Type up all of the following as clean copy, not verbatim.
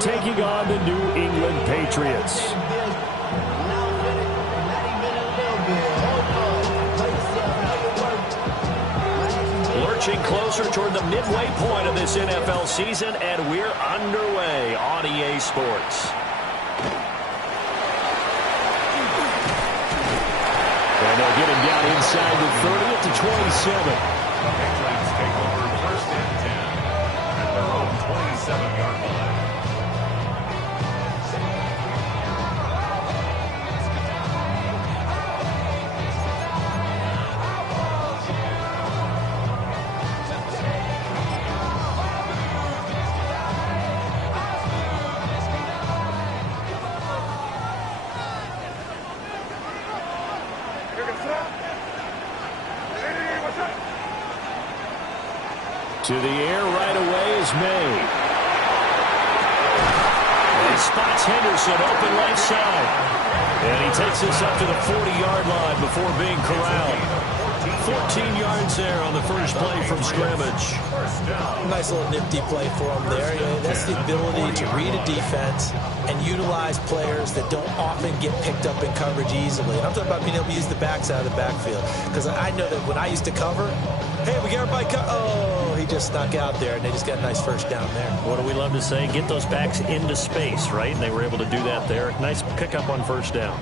taking on the New England Patriots. Lurching closer toward the midway point of this NFL season, and we're underway on EA Sports. And they'll get him down inside the 30 at the 27. The Patriots take over first and 10 at their own 27-yard line. To the air right away is May. And spots Henderson open left side. And he takes this up to the 40-yard line before being corralled. 14 yards there on the first play from scrimmage. Nice little nifty play for him there. That's the ability to read a defense and utilize players that don't often get picked up in coverage easily. And I'm talking about being able to use the backside of the backfield. Because I know that when I used to cover, hey, we got everybody oh, he just snuck out there, and they just got a nice first down there. What do we love to say? Get those backs into space, right? And they were able to do that there. Nice pickup on first down.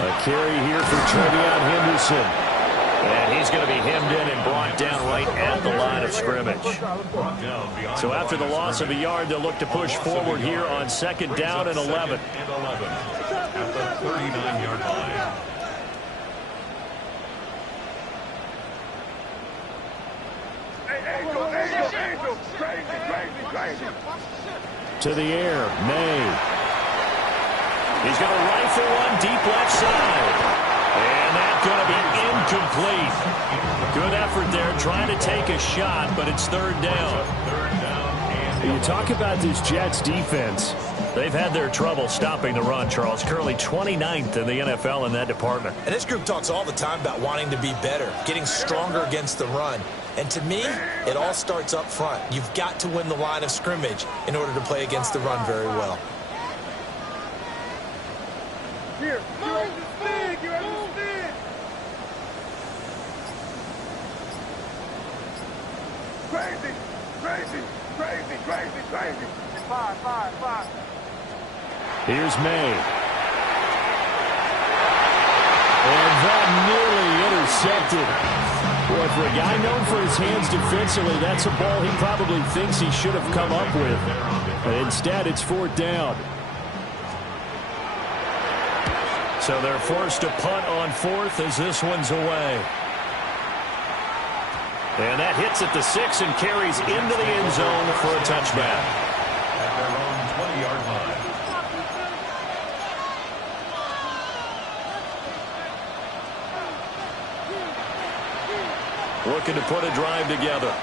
A carry here for Trevion Henderson. And he's going to be hemmed in and brought down right at the line of scrimmage. So after the loss of a yard, they'll look to push forward here on second down and 11. At the 39-yard line. To the air, May. He's going to rifle one deep left side. And that's going to be incomplete. Good effort there, trying to take a shot, but it's third down. You talk about this Jets defense. They've had their trouble stopping the run, Charles. Currently 29th in the NFL in that department. And this group talks all the time about wanting to be better, getting stronger against the run. And to me, it all starts up front. You've got to win the line of scrimmage in order to play against the run very well. Here, you're ready to spin, you're ready to spin. Crazy, crazy, crazy, crazy, crazy. Five. Here's May. And that nearly intercepted. Boy, for a guy known for his hands defensively, that's a ball he probably thinks he should have come up with. But instead, it's fourth down. So they're forced to punt on fourth as this one's away. And that hits at the 6 and carries into the end zone for a touchback. At their own 20-yard line. Looking to put a drive together.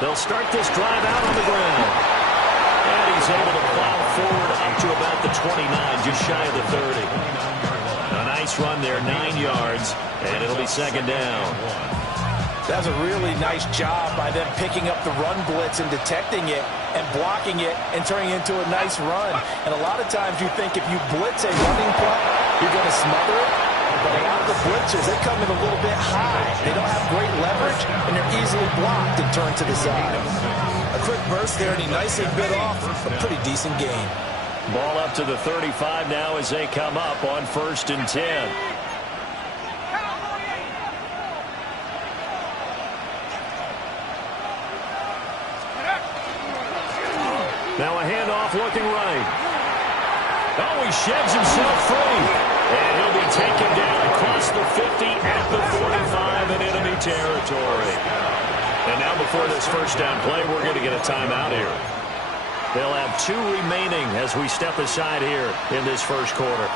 They'll start this drive out on the ground. And he's able to plow forward up to about the 29, just shy of the 30. A nice run there, 9 yards, and it'll be second down. That's a really nice job by them picking up the run blitz and detecting it and blocking it and turning it into a nice run. And a lot of times you think if you blitz a running play, you're going to smother it. But a lot of the blitzers, they come in a little bit high. They don't have great leverage, and they're easily blocked and turned to the side. A quick burst there, and he nicely bit off a pretty decent gain. Ball up to the 35 now as they come up on 1st and 10. Now a handoff looking right. Oh, he sheds himself free. And he'll be taken down across the 50 at the 45 in enemy territory. And now before this first down play, we're going to get a timeout here. They'll have 2 remaining as we step aside here in this first quarter.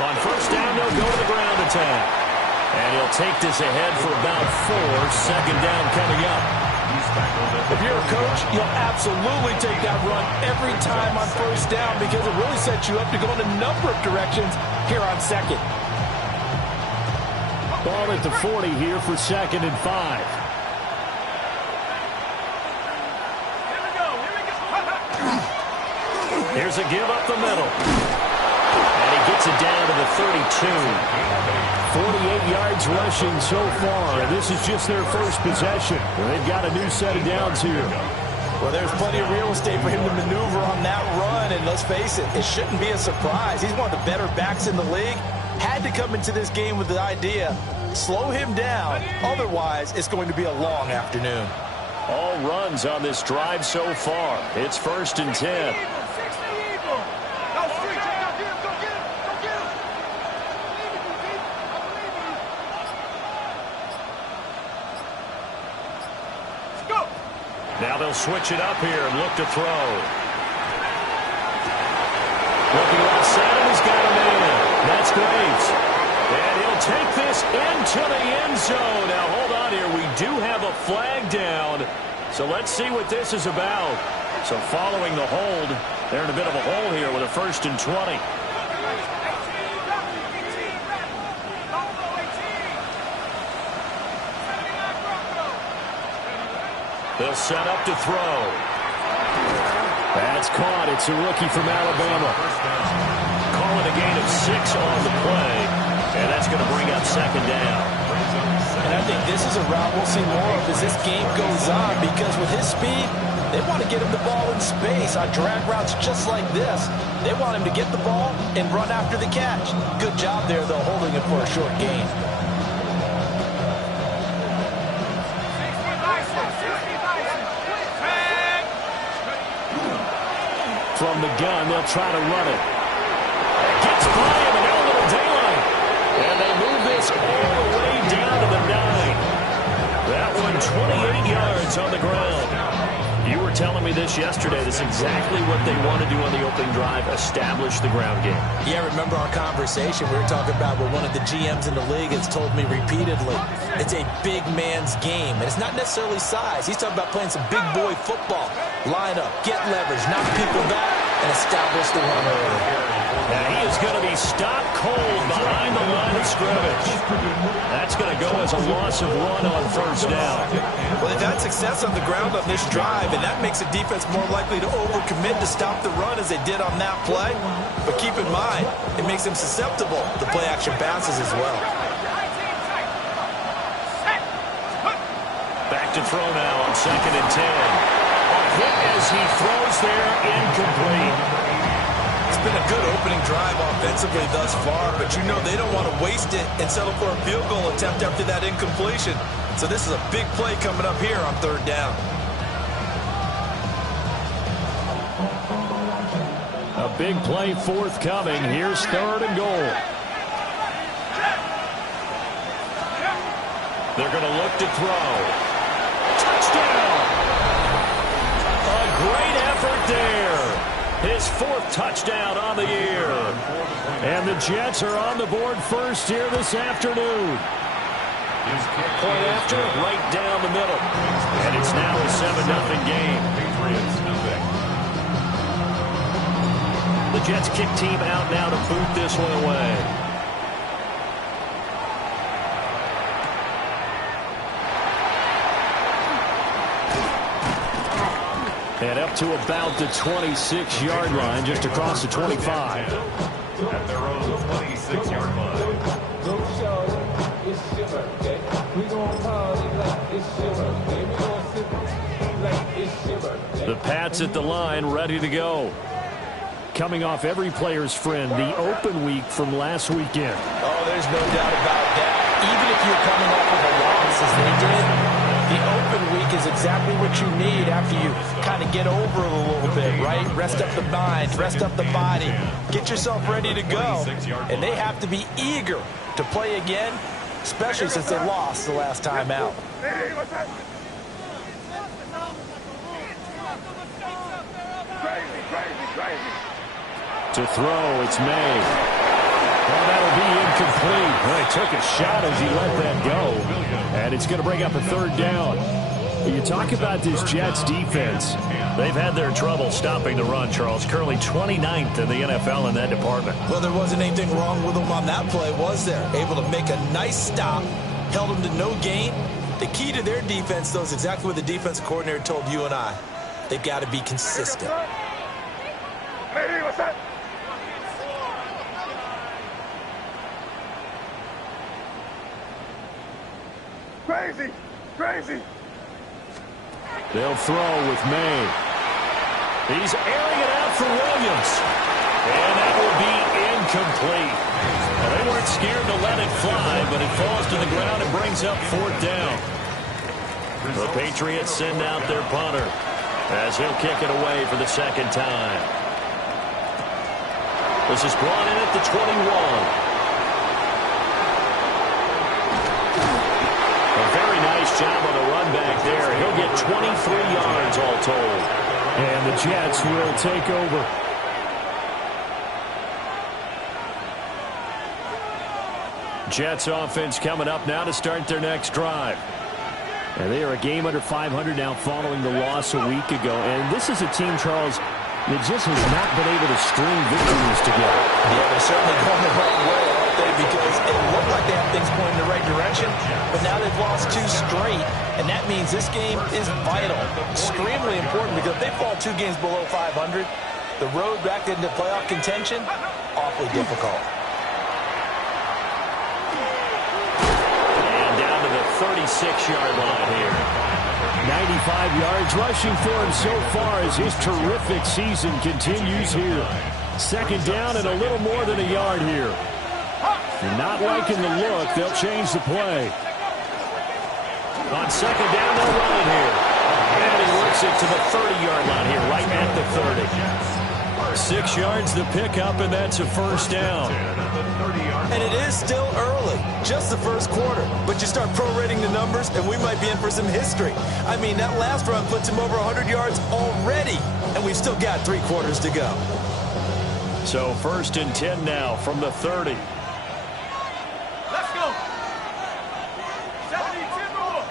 On first down, they'll go to the ground attack. And he'll take this ahead for about 4. Second down coming up. If you're a coach, you'll absolutely take that run every time on first down because it really sets you up to go in a number of directions here on second. Ball at the 40 here for 2nd and 5. Here's a give up the middle. And he gets it down to the 32. 48 yards rushing so far. This is just their first possession. They've got a new set of downs here. Well, there's plenty of real estate for him to maneuver on that run, and let's face it, it shouldn't be a surprise. He's one of the better backs in the league. Had to come into this game with the idea, slow him down, otherwise it's going to be a long afternoon. All runs on this drive so far. It's 1st and 10. Now they'll switch it up here and look to throw. Looking left side, he's got a man. That's Graves. And he'll take this into the end zone. Now hold on here. We do have a flag down. So let's see what this is about. So following the hold, they're in a bit of a hole here with a 1st and 20. They'll set up to throw. That's caught. It's a rookie from Alabama. Call it a gain of 6 on the play. And that's going to bring up 2nd down. And I think this is a route we'll see more of as this game goes on because with his speed, they want to get him the ball in space on drag routes just like this. They want him to get the ball and run after the catch. Good job there, though, holding him for a short gain. From the gun, they'll try to run it. Gets by him and a little daylight. And they move this all the way down to the 9. That one 28 yards on the ground. You were telling me this yesterday. This is exactly what they want to do on the opening drive, establish the ground game. Yeah, remember our conversation we were talking about where one of the GMs in the league has told me repeatedly, it's a big man's game. And it's not necessarily size. He's talking about playing some big boy football. Line up, get leverage, knock people back, and establish the run early. Now he is going to be stopped cold behind the line of scrimmage. That's going to go as a loss of 1 on first down. Well, they've had success on the ground on this drive, and that makes a defense more likely to overcommit to stop the run as they did on that play. But keep in mind, it makes them susceptible to play-action passes as well. Back to throw now on 2nd and 10. A hit as he throws there, incomplete. It's been a good opening drive offensively thus far, but you know they don't want to waste it and settle for a field goal attempt after that incompletion. So this is a big play coming up here on 3rd down. A big play forthcoming. Here's 3rd and goal. They're going to look to throw. Touchdown! A great effort there. His 4th touchdown on the year. And the Jets are on the board first here this afternoon. Point after, right down the middle. And it's now a 7-0 game. The Jets kick team out now to boot this one away. And up to about the 26-yard line, just across the 25. At their own 26-yard line. The Pats at the line, ready to go. Coming off every player's friend, the open week from last weekend. Oh, there's no doubt about that. Even if you're coming off with a loss as they did, the open week is exactly what you need after you kind of get over it a little bit, right? Rest up the mind, rest up the body, get yourself ready to go. And they have to be eager to play again, especially since they lost the last time out. To throw, it's May. Well, that'll be incomplete. Well, he took a shot as he let that go. And it's going to bring up a third down. You talk about this Jets defense. They've had their trouble stopping the run, Charles. Currently 29th in the NFL in that department. Well, there wasn't anything wrong with them on that play, was there? Able to make a nice stop, held them to no gain. The key to their defense, though, is exactly what the defense coordinator told you and I. They've got to be consistent. Hey, what's that? Crazy! Crazy! They'll throw with May. He's airing it out for Williams. And that will be incomplete. Well, they weren't scared to let it fly, but it falls to the ground and brings up fourth down. The Patriots send out their punter as he'll kick it away for the second time. This is brought in at the 21. Nice job on the run back there. He'll get 23 yards all told. And the Jets will take over. Jets offense coming up now to start their next drive. And they are a game under 500 now following the loss a week ago. And this is a team, Charles, that just has not been able to string victories together. Yeah, they're certainly going the wrong way, aren't they? Because it looked like they have things pointing in the right direction, but now they've lost 2 straight, and that means this game is vital, extremely important, because if they fall 2 games below 500, the road back into playoff contention, awfully difficult. And down to the 36-yard line here. 95 yards rushing for him so far as his terrific season continues here. Second down and a little more than a yard here. You're not liking the look. They'll change the play. On second down, they'll run it here. And he works it to the 30-yard line here, right at the 30. 6 yards the pickup, and that's a first down. And it is still early, just the first quarter. But you start prorating the numbers, and we might be in for some history. I mean, that last run puts him over 100 yards already, and we've still got 3 quarters to go. So 1st and 10 now from the 30. Let's go! 70 Timberwolves!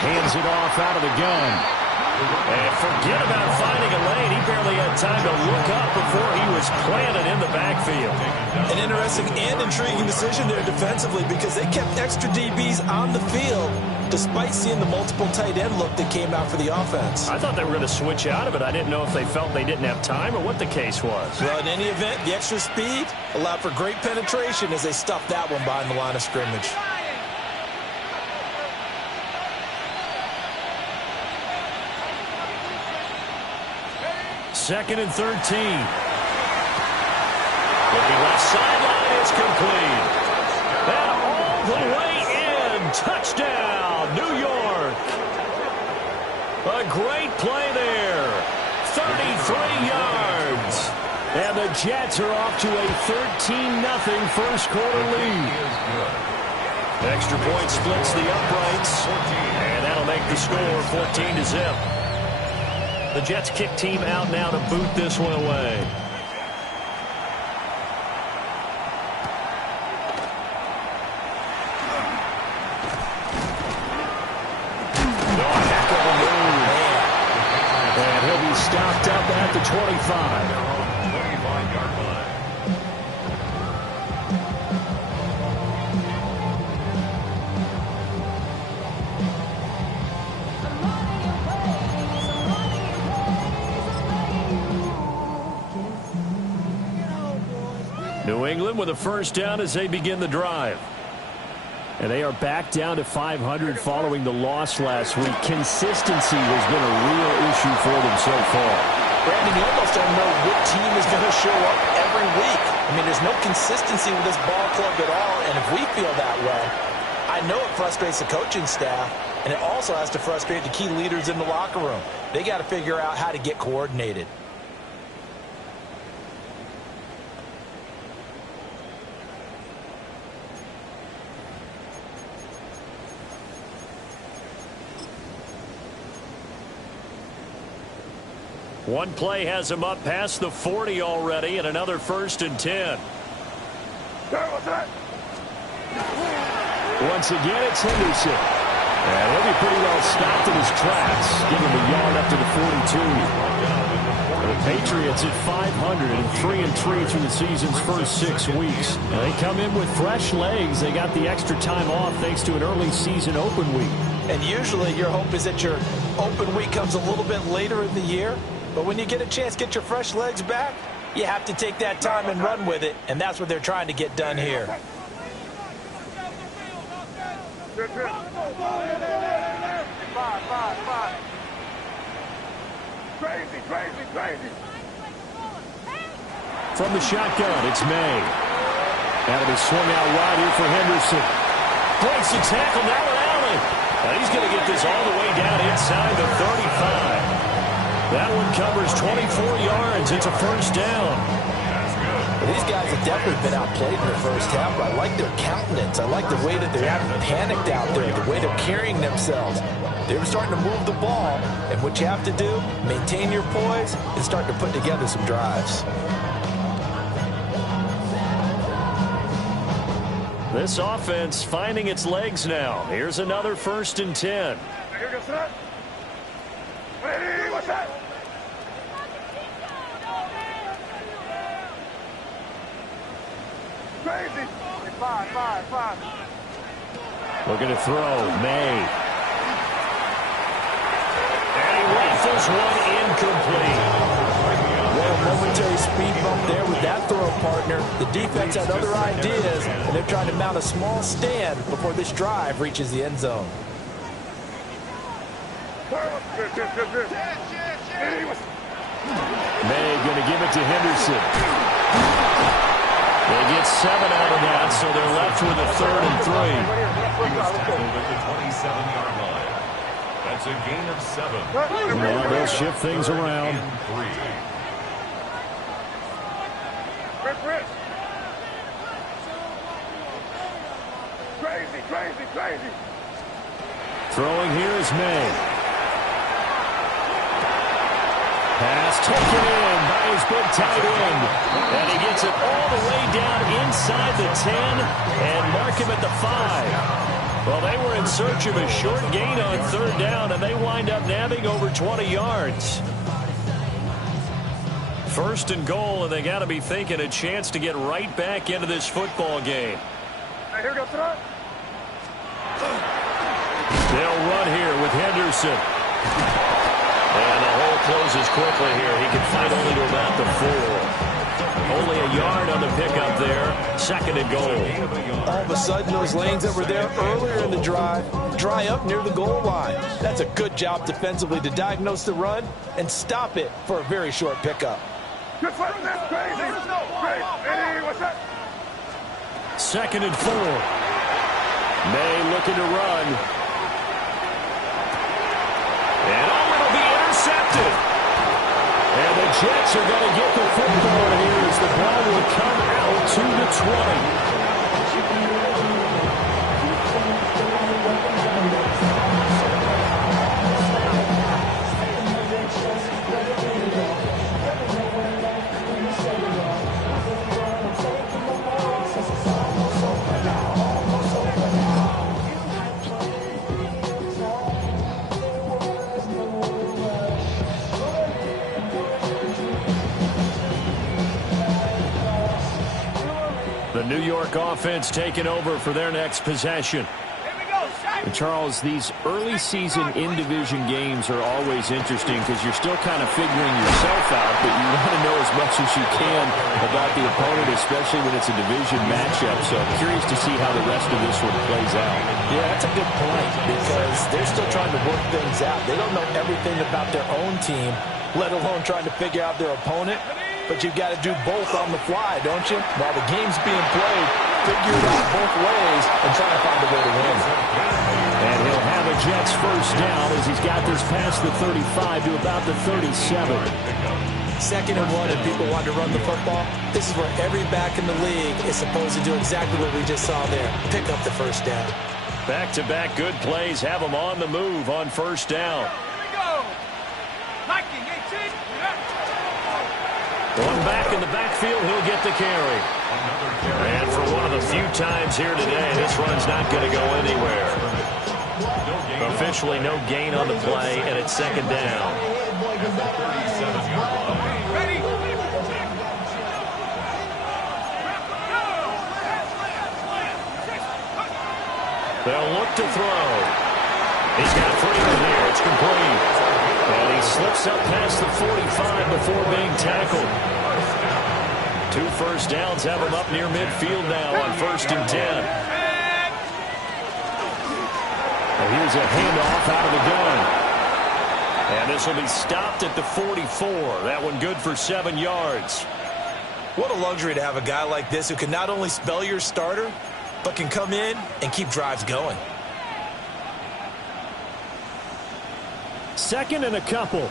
Hands it off out of the gun. And forget about finding a lane. He barely had time to look up before he was planted in the backfield. An interesting and intriguing decision there defensively, because they kept extra DBs on the field despite seeing the multiple tight end look that came out for the offense. I thought they were going to switch out of it. I didn't know if they felt they didn't have time or what the case was. Well, in any event, the extra speed allowed for great penetration as they stuffed that one behind the line of scrimmage. Second and 13. Looking left sideline, it's complete. And all the way in. Touchdown, New York. A great play there. 33 yards. And the Jets are off to a 13-0 first quarter lead. Extra point splits the uprights. And that'll make the score 14-0. The Jets kick team out now to boot this one away. Heck of a move. And he'll be stopped up at the 25. 25-yard line. New England with a first down as they begin the drive. And they are back down to 500 following the loss last week. Consistency has been a real issue for them so far. Brandon, you almost don't know what team is going to show up every week. I mean, there's no consistency with this ball club at all, and if we feel that way, I know it frustrates the coaching staff, and it also has to frustrate the key leaders in the locker room. They got to figure out how to get coordinated. One play has him up past the 40 already, and another 1st and 10. Once again, it's Henderson. And he'll be pretty well stopped in his tracks. Give him a yard up to the 42. The Patriots at 500 and 3-3 through the season's first 6 weeks. Now they come in with fresh legs. They got the extra time off thanks to an early season open week. And usually your hope is that your open week comes a little bit later in the year. But when you get a chance to get your fresh legs back, you have to take that time and run with it. And that's what they're trying to get done here. Crazy. From the shotgun, it's May. That'll be swung out wide here for Henderson. Breaks the tackle now with Allen. And he's going to get this all the way down inside the 35. That one covers 24 yards. It's a 1st down. Well, these guys have definitely been outplayed in the first half, but I like their countenance. I like the way that they're having panicked out there, the way they're carrying themselves. They're starting to move the ball, and what you have to do, maintain your poise and start to put together some drives. This offense finding its legs now. Here's another 1st and 10. Here goes that. Ready, what's that? Crazy. 5. Looking to throw, May. And he rifles one incomplete. Well, momentary speed bump there with that throw partner. The defense had other ideas, and they're trying to mount a small stand before this drive reaches the end zone. Good. May going to give it to Henderson. They get 7 out of that, so they're left with a 3rd and 3. He was tackled at the 27-yard line. That's a gain of 7. Well, they'll shift things around. Crazy. Throwing here is May. Pass taken in by his big tight end. And he gets it all the way down inside the 10 and mark him at the 5. Well, they were in search of a short gain on 3rd down, and they wind up nabbing over 20 yards. 1st and goal, and they got to be thinking a chance to get right back into this football game. Here goes that. They'll run here with Henderson. And the hole closes quickly here. He can fight only to about the 4. Only a yard on the pickup there. 2nd and goal. All of a sudden, those lanes that were there earlier in the drive dry up near the goal line. That's a good job defensively to diagnose the run and stop it for a very short pickup. Good fight. That's crazy. Ready, what's that? 2nd and 4. May looking to run. And it'll be intercepted. And the Jets are going to get the football here as the ball will come out to the 20. The New York offense taking over for their next possession. And Charles, these early season in-division games are always interesting because you're still kind of figuring yourself out, but you want to know as much as you can about the opponent, especially when it's a division matchup. So I'm curious to see how the rest of this one plays out. Yeah, that's a good point because they're still trying to work things out. They don't know everything about their own team, let alone trying to figure out their opponent. But you've got to do both on the fly, don't you? While the game's being played, figure it out both ways and try to find a way to win. And he'll have a Jets first down as he's got this past the 35 to about the 37. 2nd and 1 and people want to run the football. This is where every back in the league is supposed to do exactly what we just saw there. Pick up the first down. Back-to-back good plays have them on the move on 1st down. Here we go. Nike 18. One back in the backfield, he'll get the carry. And for one of the few times here today, this run's not going to go anywhere. Officially no gain on the play, and it's second down. They'll look to throw. He's got freedom here. It's complete. And he slips up past the 45 before being tackled. 2 first downs have him up near midfield now on 1st and 10. And here's a handoff out of the gun. And this will be stopped at the 44. That one good for 7 yards. What a luxury to have a guy like this who can not only spell your starter, but can come in and keep drives going. Second and a couple.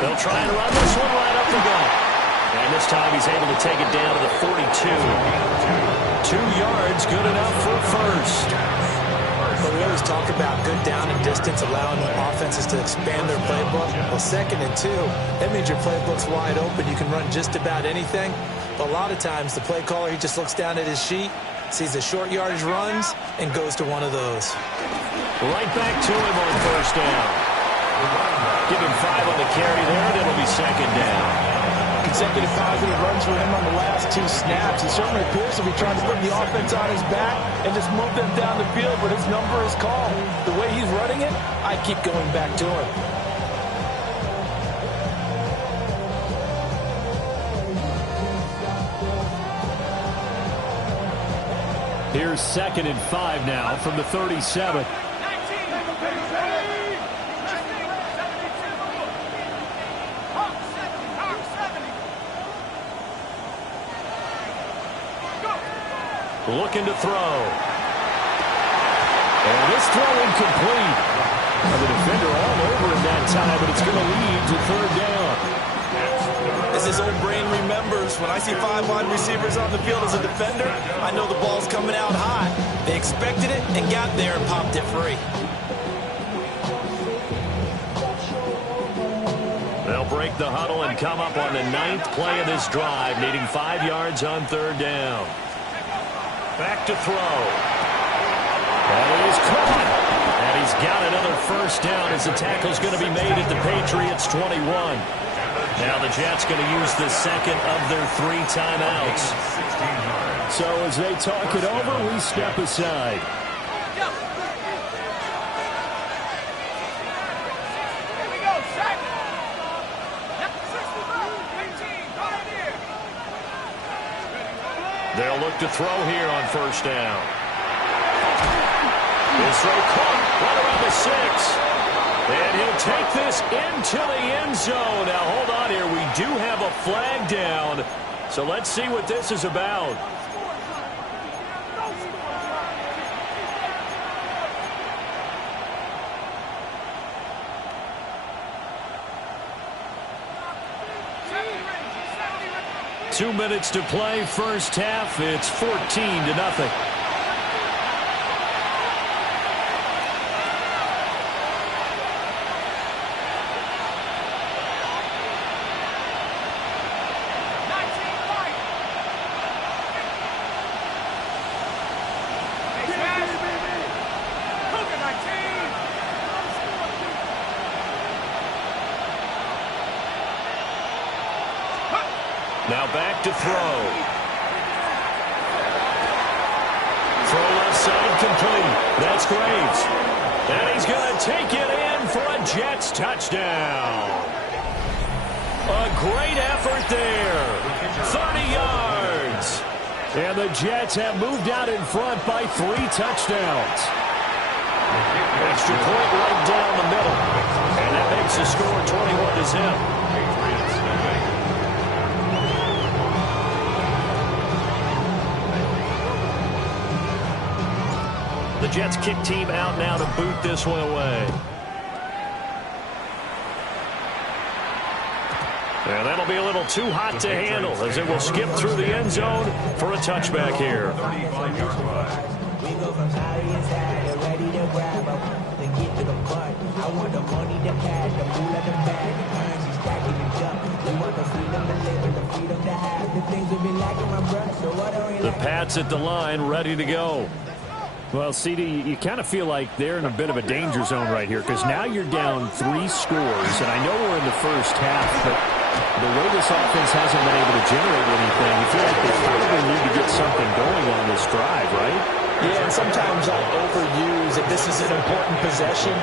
They'll try and run this one right up the gut. And this time he's able to take it down to the 42. 2 yards, good enough for first. But we always talk about good down and distance, allowing offenses to expand their playbook. Well, 2nd and 2, that means your playbook's wide open. You can run just about anything. But a lot of times, the play caller, he just looks down at his sheet, sees the short yardage runs, and goes to one of those. Right back to him on 1st down. Give him 5 on the carry there, and it'll be 2nd down. Consecutive positive runs for him on the last 2 snaps. He certainly appears to be trying to put the offense on his back and just move them down the field, but his number is called. The way he's running it, I keep going back to him. Here's 2nd and 5 now from the 37. Looking to throw. And this throw incomplete. And the defender all over him that time, but it's going to lead to 3rd down. As his old brain remembers, when I see 5 wide receivers on the field as a defender, I know the ball's coming out high. They expected it and got there and popped it free. They'll break the huddle and come up on the 9th play of this drive, needing 5 yards on 3rd down. Back to throw. And it is caught. And he's got another 1st down as the tackle's going to be made at the Patriots' 21. Now the Jets going to use the 2nd of their 3 timeouts. So as they talk it over, we step aside. They'll look to throw here on 1st down. This throw caught right around the 6. And he'll take this into the end zone. Now, hold on here. We do have a flag down. So let's see what this is about. Two minutes to play, first half. It's 14-0. Now back to throw. Throw left side complete. That's Graves. And he's going to take it in for a Jets touchdown. A great effort there. 30 yards. And the Jets have moved out in front by 3 touchdowns. Extra point right down the middle. And that makes the score 21-0. The Jets kick team out now to boot this one away. And that'll be a little too hot to handle as it will skip through the end zone for a touchback here. We go from side to side, ready to grab up, then get to the butt. I want the money, the cash, the moolah, the bag, the currency stacking the jump. We want the freedom to live and the freedom to have the things we be lacking, my brother. So what are we The like? Pats at the line, ready to go. Well, CD, you kind of feel like they're in a bit of a danger zone right here because now you're down 3 scores, and I know we're in the first half, but the way this offense hasn't been able to generate anything, you feel like they probably need to get something going on this drive, right? Yeah, and sometimes I overuse that this is an important possession.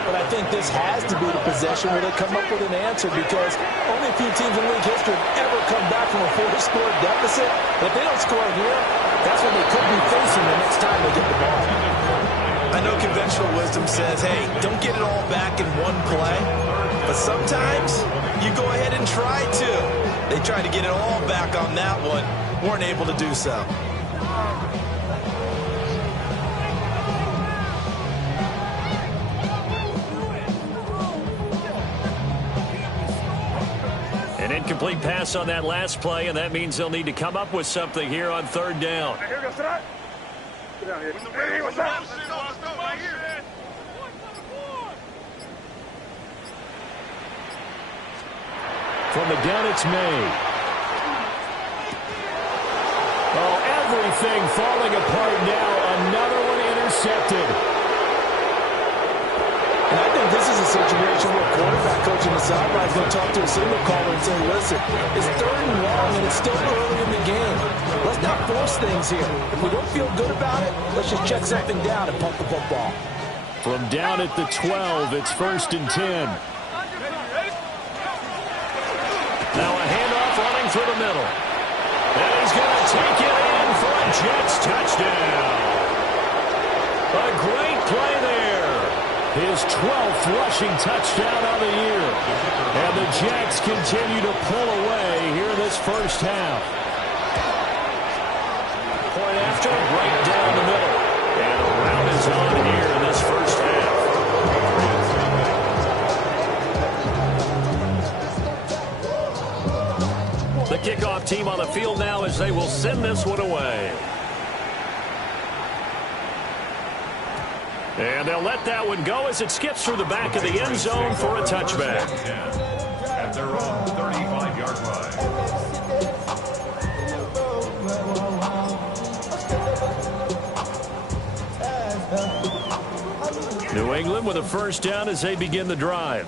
But I think this has to be the possession where they come up with an answer because only a few teams in league history have ever come back from a 4-score deficit. But if they don't score here, that's what they could be facing the next time they get the ball. I know conventional wisdom says, hey, don't get it all back in one play. But sometimes you go ahead and try to. They tried to get it all back on that one. Weren't able to do so. An incomplete pass on that last play, and that means they'll need to come up with something here on 3rd down. Here we go, sit down. Sit down here. Hey, what's up? From the gun, it's May. Oh, everything falling apart now. Another one intercepted. And I think this is a situation where a quarterback coach in the sidelines going to talk to a signal caller and say, listen, it's 3rd and long and it's still early in the game. Let's not force things here. If we don't feel good about it, let's just check something down and pump the football. From down at the 12, it's 1st and 10. Now a handoff running through the middle. And he's going to take it in for a Jets touchdown. A great play there. His 12th rushing touchdown of the year. And the Jets continue to pull away here this first half. Point after, right down the middle. And a rout is on here in this first half. The kickoff team on the field now as they will send this one away. And they'll let that one go as it skips through the back of the end zone for a touchback. At their own 35-yard line. New England with a first down as they begin the drive.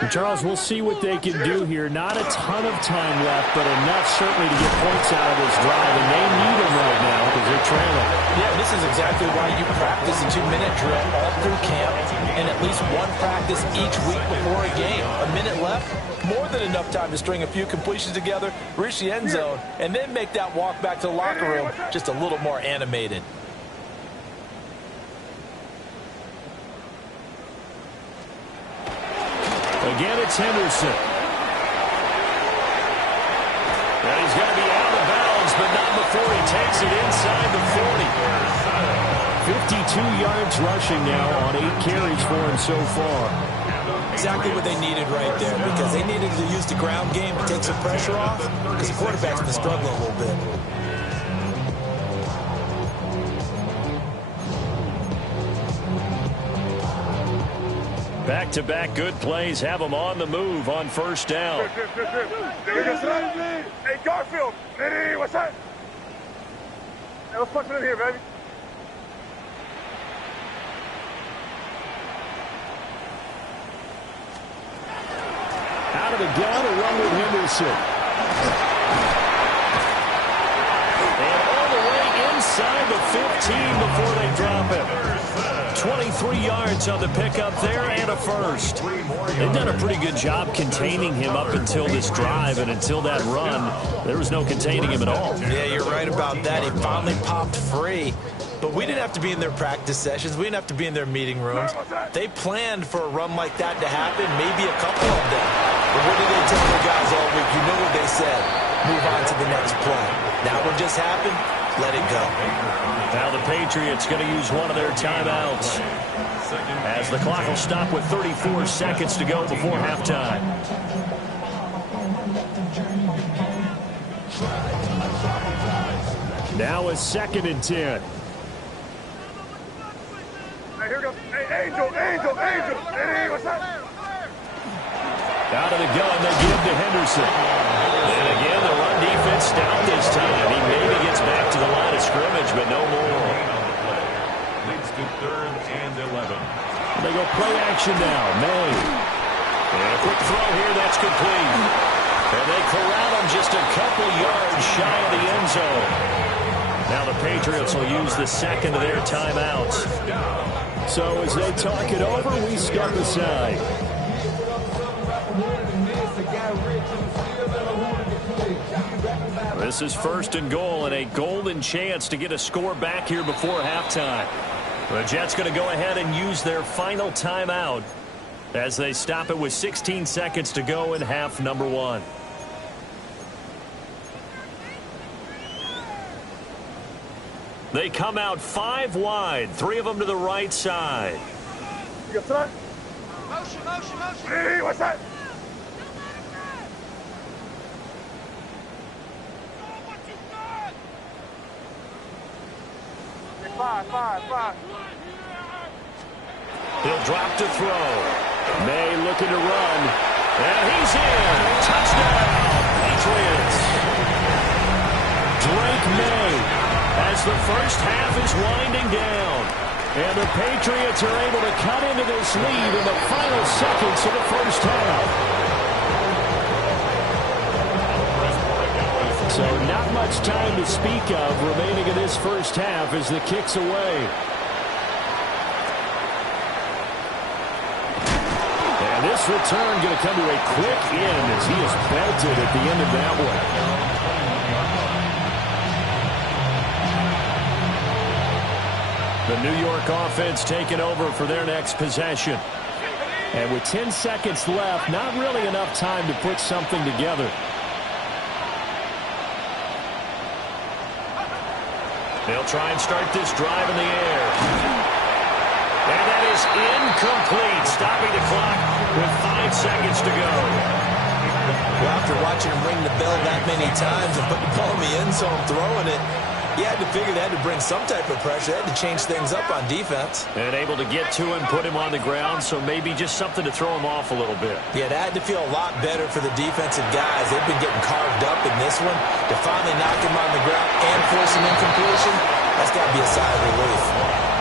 And Charles, we'll see what they can do here. Not a ton of time left, but enough certainly to get points out of this drive, and they need them right now because they're trailing. Yeah, this is exactly why you practice a 2-minute drill all through camp and at least one practice each week before a game. A minute left, more than enough time to string a few completions together, reach the end zone, and then make that walk back to the locker room just a little more animated. Again, it's Henderson. And he's going to be out of bounds, but not before he takes it inside the 40. 52 yards rushing now on 8 carries for him so far. Exactly what they needed right there because they needed to use the ground game to take some pressure off because the quarterback's been struggling a little bit. Back-to-back good plays have them on the move on first down. Hey, Garfield. Hey, what's up? Hey, let's punch it in here, baby. Out of the gun, a run with Henderson. And all the way inside the 15 before they drop it. 23 yards on the pickup there and a first. They've done a pretty good job containing him up until this drive, and until that run, there was no containing him at all. Yeah, you're right about that. He finally popped free. But we didn't have to be in their practice sessions. We didn't have to be in their meeting rooms. They planned for a run like that to happen, maybe a couple of them. But what did they tell their guys all week? You know what they said. Move on to the next play. That one just happened. Let it go. Now the Patriots going to use one of their timeouts as the clock will stop with 34 seconds to go before halftime. Now a 2nd and 10. Hey, here we go. Hey, Angel. give to Henderson. And again, the run defense stout this time. He maybe gets back to the line of scrimmage, but no more. Leads to 3rd and 11. They go play action now. May. And a quick throw here, that's complete. And they corral him just a couple yards shy of the end zone. Now the Patriots will use the second of their timeouts. So as they talk it over, we step aside. This is 1st and goal and a golden chance to get a score back here before halftime. The Jets going to go ahead and use their final timeout as they stop it with 16 seconds to go in half number 1. They come out 5 wide, 3 of them to the right side. Motion. Hey, what's that? Five. He'll drop to throw. May looking to run. And he's in. Touchdown, Patriots. Drake May as the first half is winding down. And the Patriots are able to cut into this lead in the final seconds of the first half. So not much time to speak of remaining in this first half as the kick's away. And this return going to come to a quick end as he is belted at the end of that one. The New York offense taking over for their next possession. And with 10 seconds left, not really enough time to put something together. They'll try and start this drive in the air. And that is incomplete, stopping the clock with 5 seconds to go. Well, after watching him ring the bell that many times and putting the ball in the end zone, throwing it, you had to figure they had to bring some type of pressure. They had to change things up on defense. And able to get to him, put him on the ground, so maybe just something to throw him off a little bit. Yeah, that had to feel a lot better for the defensive guys. They've been getting carved up in this one. To finally knock him on the ground and force an incompletion, that's got to be a sigh of relief.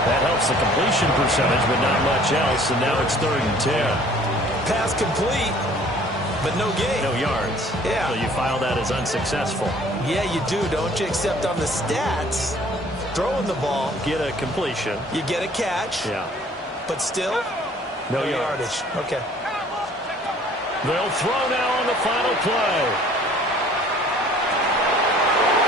That helps the completion percentage, but not much else, and now it's 3rd and 10. Pass complete, but no gain. No yards. Yeah. So you file that as unsuccessful. Yeah, you do, don't you? Except on the stats, throwing the ball, Get a completion. you get a catch, Yeah. but still, No yardage. Okay. They'll throw now on the final play.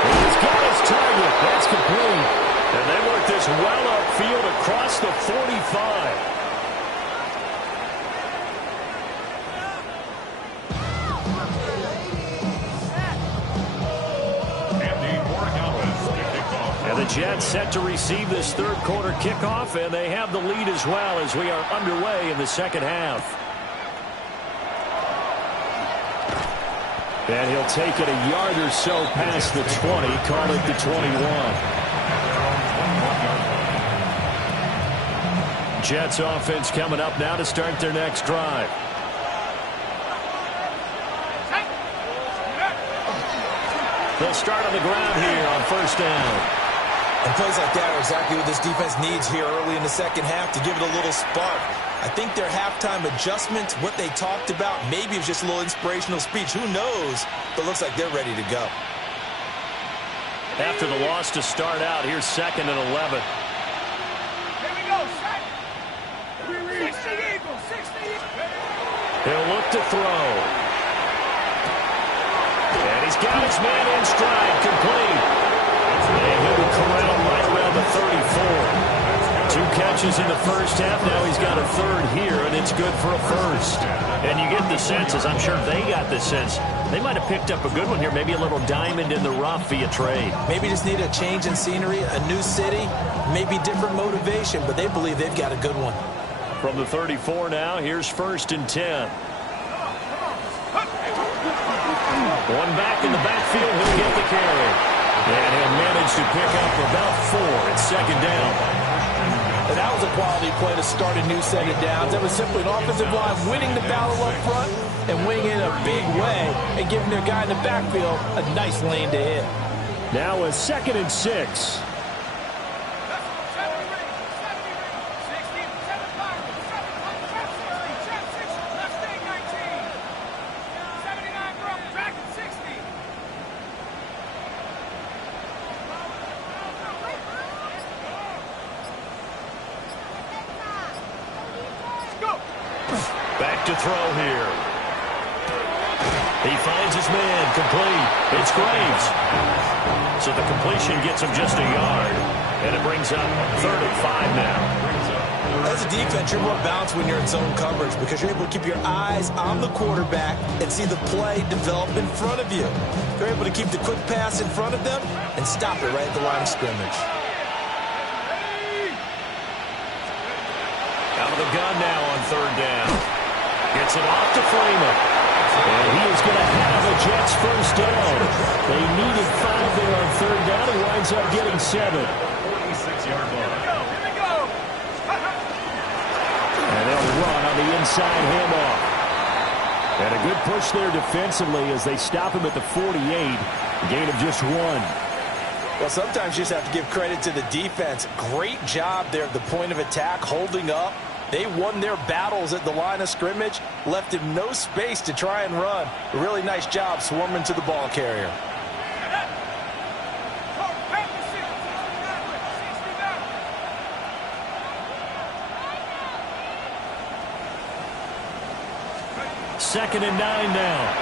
He's got his target. That's complete. And they work this well upfield across the 45. And the Jets set to receive this 3rd quarter kickoff, and they have the lead as well as we are underway in the 2nd half. And he'll take it a yard or so past the 20, call it the 21. Jets offense coming up now to start their next drive. They'll start on the ground here on 1st down. And plays like that are exactly what this defense needs here early in the 2nd half to give it a little spark. I think their halftime adjustments, what they talked about, maybe it was just a little inspirational speech. Who knows? But it looks like they're ready to go. After the loss to start out, here's 2nd and 11. Here we go, set. 60 Eagles, 60 Eagles. He'll look to throw. And he's got his man in stride, complete. And he'll be corralled right around the 34. 2 catches in the first half. Now he's got a 3rd here, and it's good for a 1st. And you get the sense, as I'm sure they got the sense, they might have picked up a good one here, maybe a little diamond in the rough via trade. Maybe just need a change in scenery, a new city, maybe different motivation, but they believe they've got a good one. From the 34 now, here's 1st and 10. One back in the backfield, he'll get the carry. And he'll manage to pick up about 4 at 2nd down. And that was a quality play to start a new set of downs. That was simply an offensive line winning the battle up front and winning it in a big way and giving their guy in the backfield a nice lane to hit. Now a 2nd and 6. Back to throw here. He finds his man, complete. It's Graves. So the completion gets him just a yard. And it brings up 3rd and 5 now. As a defense, you're more balanced when you're in zone coverage because you're able to keep your eyes on the quarterback and see the play develop in front of you. You're able to keep the quick pass in front of them and stop it right at the line of scrimmage. Out of the gun now on 3rd down. Gets it off to Freeman. And he is going to have a Jets first down. They needed 5 there on 3rd down. He winds up getting 7. 46-yard line. And they'll run on the inside handoff. And a good push there defensively as they stop him at the 48. A gain of just 1. Well, sometimes you just have to give credit to the defense. Great job there at the point of attack, holding up. They won their battles at the line of scrimmage, left him no space to try and run. A really nice job swarming to the ball carrier. Second and 9 now.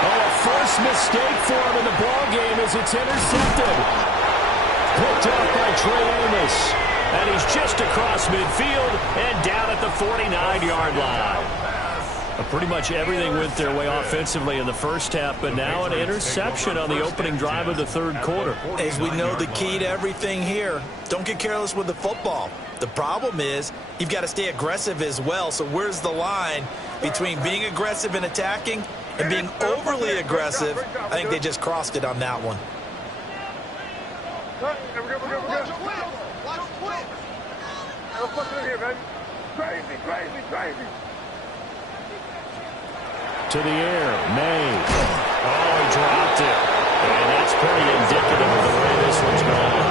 Oh, a first mistake for him in the ball game as it's intercepted. Picked off by Trey Amos. And he's just across midfield and down at the 49-yard line. Pretty much everything went their way offensively in the first half, but now an interception on the opening drive of the 3rd quarter. As we know, the key to everything here, don't get careless with the football. The problem is you've got to stay aggressive as well. So where's the line between being aggressive and attacking and being overly aggressive? I think they just crossed it on that one. We're good. Let's put it here, baby. Crazy. To the air, May. Oh, he dropped it. And that's pretty indicative of the way this one's going.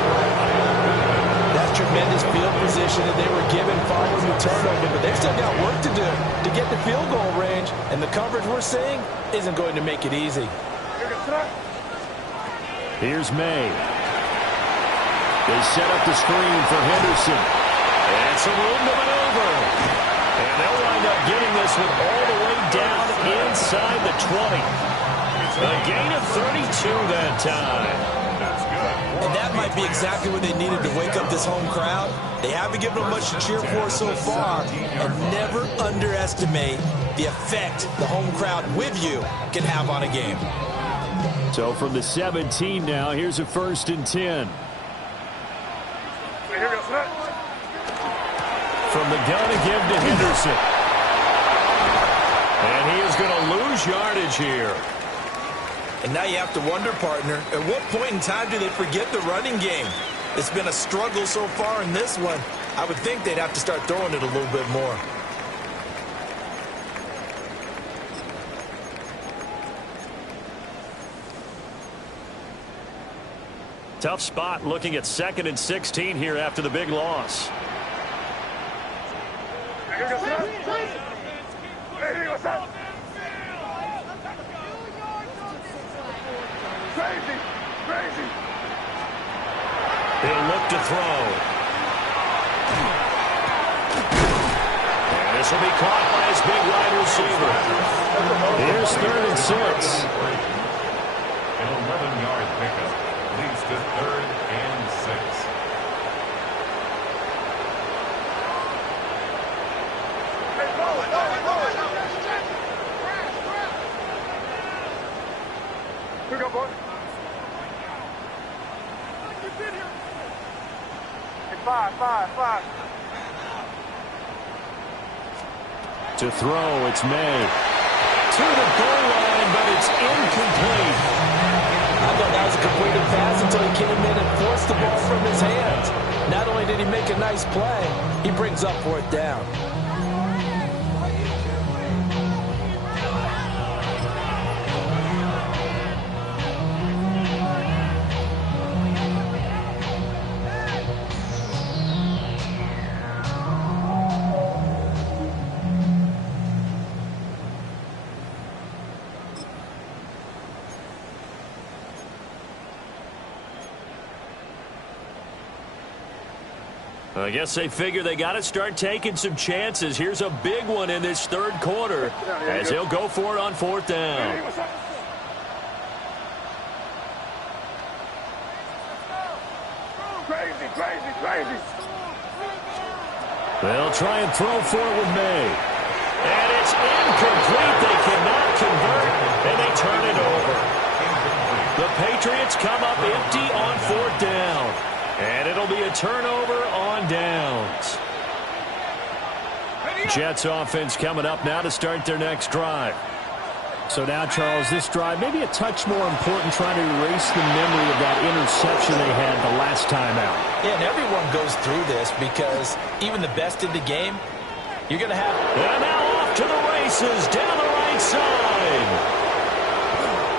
That's tremendous field position that they were given following the turnover, but they've still got work to do to get the field goal range, and the coverage we're seeing isn't going to make it easy. Here's May. They set up the screen for Henderson. And some room to maneuver. And they'll wind up getting this one all the way down inside the 20. A gain of 32 that time. And that might be exactly what they needed to wake up this home crowd. They haven't given them much to cheer for so far. And never underestimate the effect the home crowd with you can have on a game. So from the 17 now, here's a 1st and 10. From the gun again to Henderson. And he is going to lose yardage here. And now you have to wonder, partner, at what point in time do they forget the running game? It's been a struggle so far in this one. I would think they'd have to start throwing it a little bit more. Tough spot looking at 2nd and 16 here after the big loss. Hey, what's up? Crazy. He'll look to throw. And this will be caught by his big wide receiver. Here's 3rd and 6. An 11-yard pickup leads to 3rd and 6. Here we go, boy. Hey, five. To throw, it's May. To the goal line, but it's incomplete. I'm thought that was a completed pass until he came in and forced the ball from his hands. Not only did he make a nice play, he brings up 4th down. I guess they figure they got to start taking some chances. Here's a big one in this 3rd quarter as he'll go for it on 4th down. Crazy. They'll try and throw for it with May. And it's incomplete. They cannot convert, and they turn it over. The Patriots come up empty on 4th down. And it'll be a turnover on downs. Jets offense coming up now to start their next drive. So now, Charles, this drive maybe a touch more important, trying to erase the memory of that interception they had the last time out. Yeah, and everyone goes through this because even the best in the game, you're going to have... And now off to the races down the right side.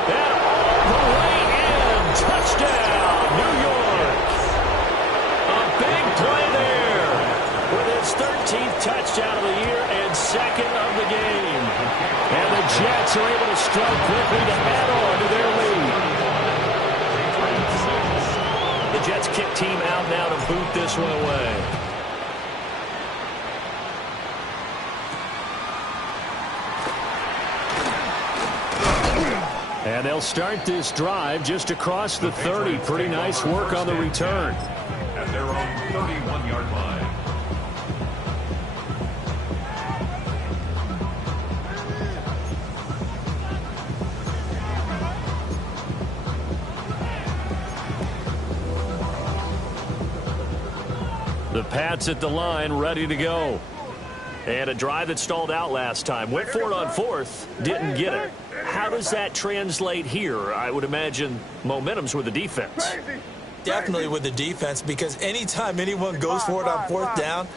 And all the way in. Touchdown, New York. Big play there with his 13th touchdown of the year and 2nd of the game. And the Jets are able to strike quickly to add on to their lead. The Jets kick team out now to boot this one away. And they'll start this drive just across the 30. Pretty nice work on the return. At their own 31-yard line. The Pats at the line, ready to go. And a drive that stalled out last time. Went for it on 4th, didn't get it. How does that translate here? I would imagine momentum's with the defense. Definitely with the defense, because anytime anyone goes for it on 4th down,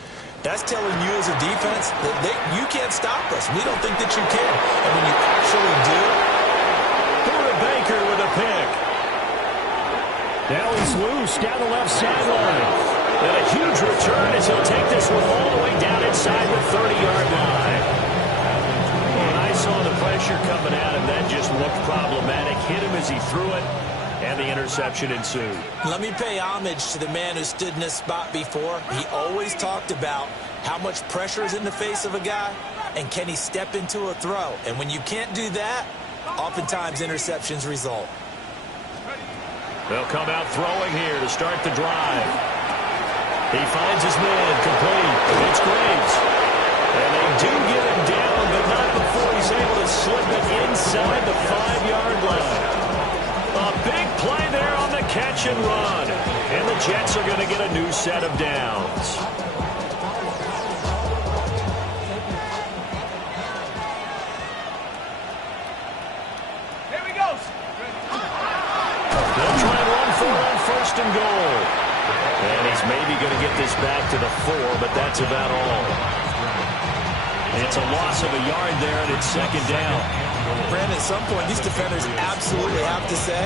that's telling you as a defense that you can't stop us. We don't think that you can. And when you actually do... Buda Baker with a pick. Now he's loose down the left sideline. And a huge return as he'll take this one all the way down inside the 30-yard line. When I saw the pressure coming at him, that just looked problematic. Hit him as he threw it, and the interception ensued. Let me pay homage to the man who stood in this spot before. He always talked about how much pressure is in the face of a guy, and can he step into a throw. And when you can't do that, oftentimes interceptions result. They'll come out throwing here to start the drive. He finds his man complete. It's Graves. And they do get him down, but not before he's able to slip it inside the 5-yard line. A big play there on the catch and run. And the Jets are going to get a new set of downs. Here we go. They'll try and run for it on 1st and goal. And he's maybe going to get this back to the 4, but that's about all. It's a loss of a yard there, and it's 2nd down. Brandon, at some point, these defenders absolutely have to say,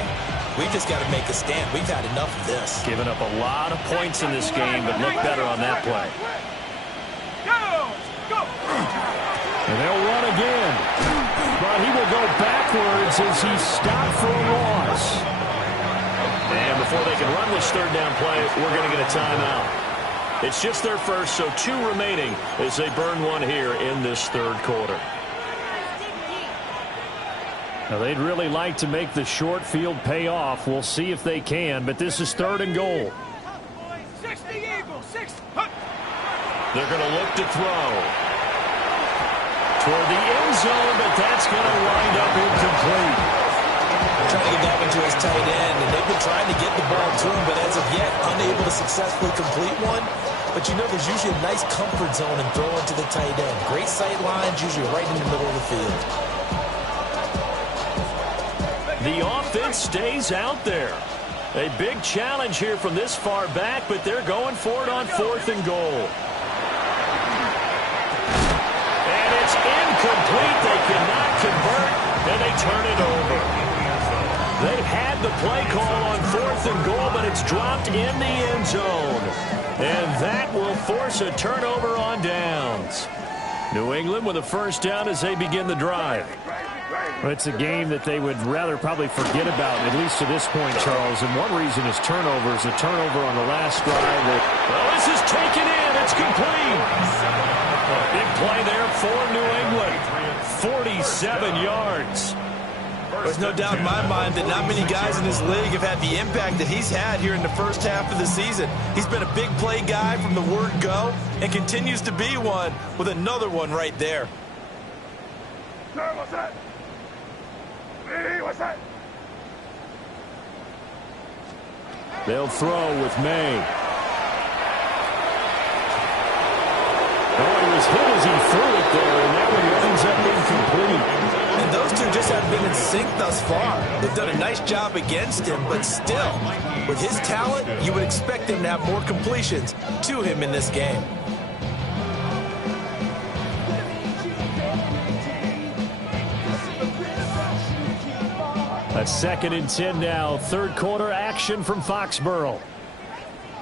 we've just got to make a stand. We've had enough of this. Giving up a lot of points in this game, but look better on that play. Go! And they'll run again. But he will go backwards as he's stopped for a loss. And before they can run this 3rd down play, we're going to get a timeout. It's just their first, so 2 remaining as they burn one here in this 3rd quarter. Now, they'd really like to make the short field pay off. We'll see if they can, but this is 3rd and goal. 60 Eagles, 60. They're going to look to throw toward the end zone, but that's going to wind up incomplete. Trying to get that one to his tight end, and they've been trying to get the ball to him, but as of yet, unable to successfully complete one. But you know, there's usually a nice comfort zone in throwing to the tight end. Great sight lines, usually right in the middle of the field. The offense stays out there. A big challenge here from this far back, but they're going for it on 4th and goal. And it's incomplete. They cannot convert, and they turn it over. They had the play call on 4th and goal, but it's dropped in the end zone. And that will force a turnover on downs. New England with a first down as they begin the drive. Well, it's a game that they would rather probably forget about, at least to this point, Charles. And one reason is turnovers. A turnover on the last drive. Well, this is taken in. It's complete. Big play there for New England. 47 yards. There's no doubt in my mind that not many guys in this league have had the impact that he's had here in the first half of the season. He's been a big play guy from the word go and continues to be one with another one right there. Sir, what's that? Hey, what's that? They'll throw with May. Oh, he was hit as he threw it there, and that one ends up incomplete. And those two just haven't been in sync thus far. They've done a nice job against him, but still, with his talent, you would expect him to have more completions to him in this game. A 2nd and 10 now. 3rd quarter action from Foxborough.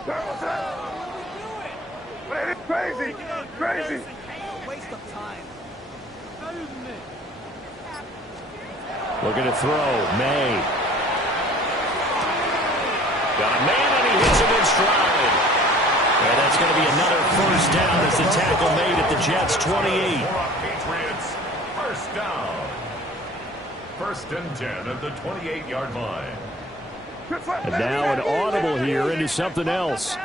Sir, what's that? Man, it's crazy. Crazy. Waste of time. Looking to throw. May. Got a man, and he hits him in stride. And that's going to be another first down as the tackle made at the Jets' 28. Patriots, first down. 1st and 10 at the 28-yard line. And now an audible here into something else.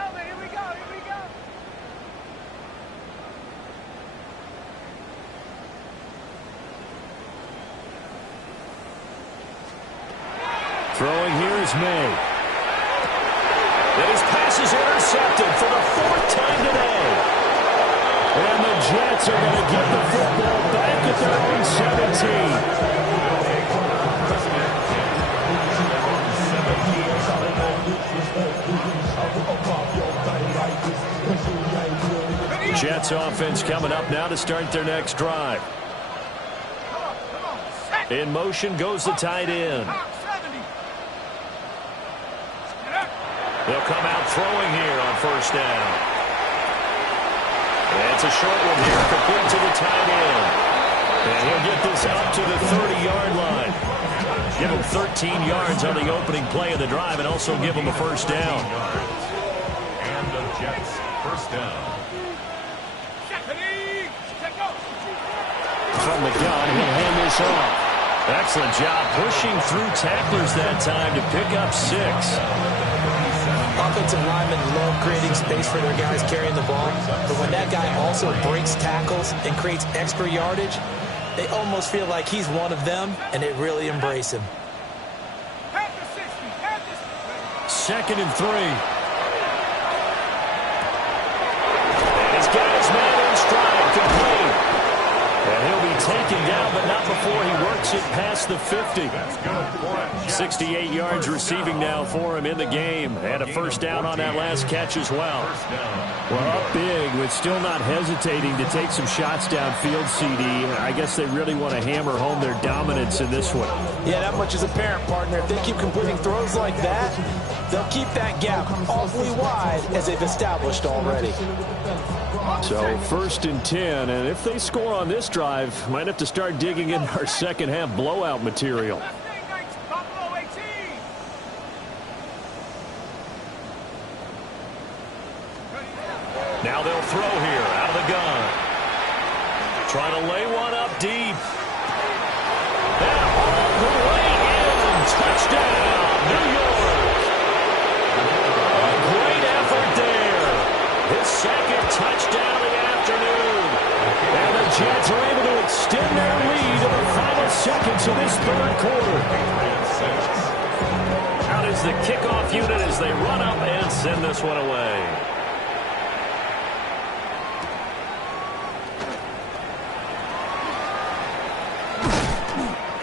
Throwing here is May. And his pass is intercepted for the 4th time today. And the Jets are going to get the football back at their own 17. Jets offense coming up now to start their next drive. In motion goes the tight end. They'll come out throwing here on 1st down. And it's a short one here, complete to the tight end. And he'll get this up to the 30-yard line. Give him 13 yards on the opening play of the drive and also give him a first down. And the Jets, first down. From the gun, he'll hand this off. Excellent job pushing through tacklers that time to pick up 6. Offensive linemen love creating space for their guys carrying the ball, but when that guy also breaks tackles and creates extra yardage, they almost feel like he's one of them, and they really embrace him. 2nd and 3. And he's got his man in stride, complete. And he'll be taken down, but not before he works it past the 50. 68 yards receiving now for him in the game. And a first down on that last catch as well. Well, up big, but still not hesitating to take some shots downfield, CD. I guess they really want to hammer home their dominance in this one. Yeah, that much is apparent, partner. If they keep completing throws like that, they'll keep that gap awfully wide as they've established already. So 1st and 10, and if they score on this drive, might have to start digging in our second half blowout material. Now they'll throw here out of the gun. Trying to lay one up deep. And all the way in. Touchdown, New York. A great effort there. His 2nd touchdown of the afternoon. And the Jets are able to extend their lead in the final seconds of this 3rd quarter. Out is the kickoff unit as they run up and send this one away.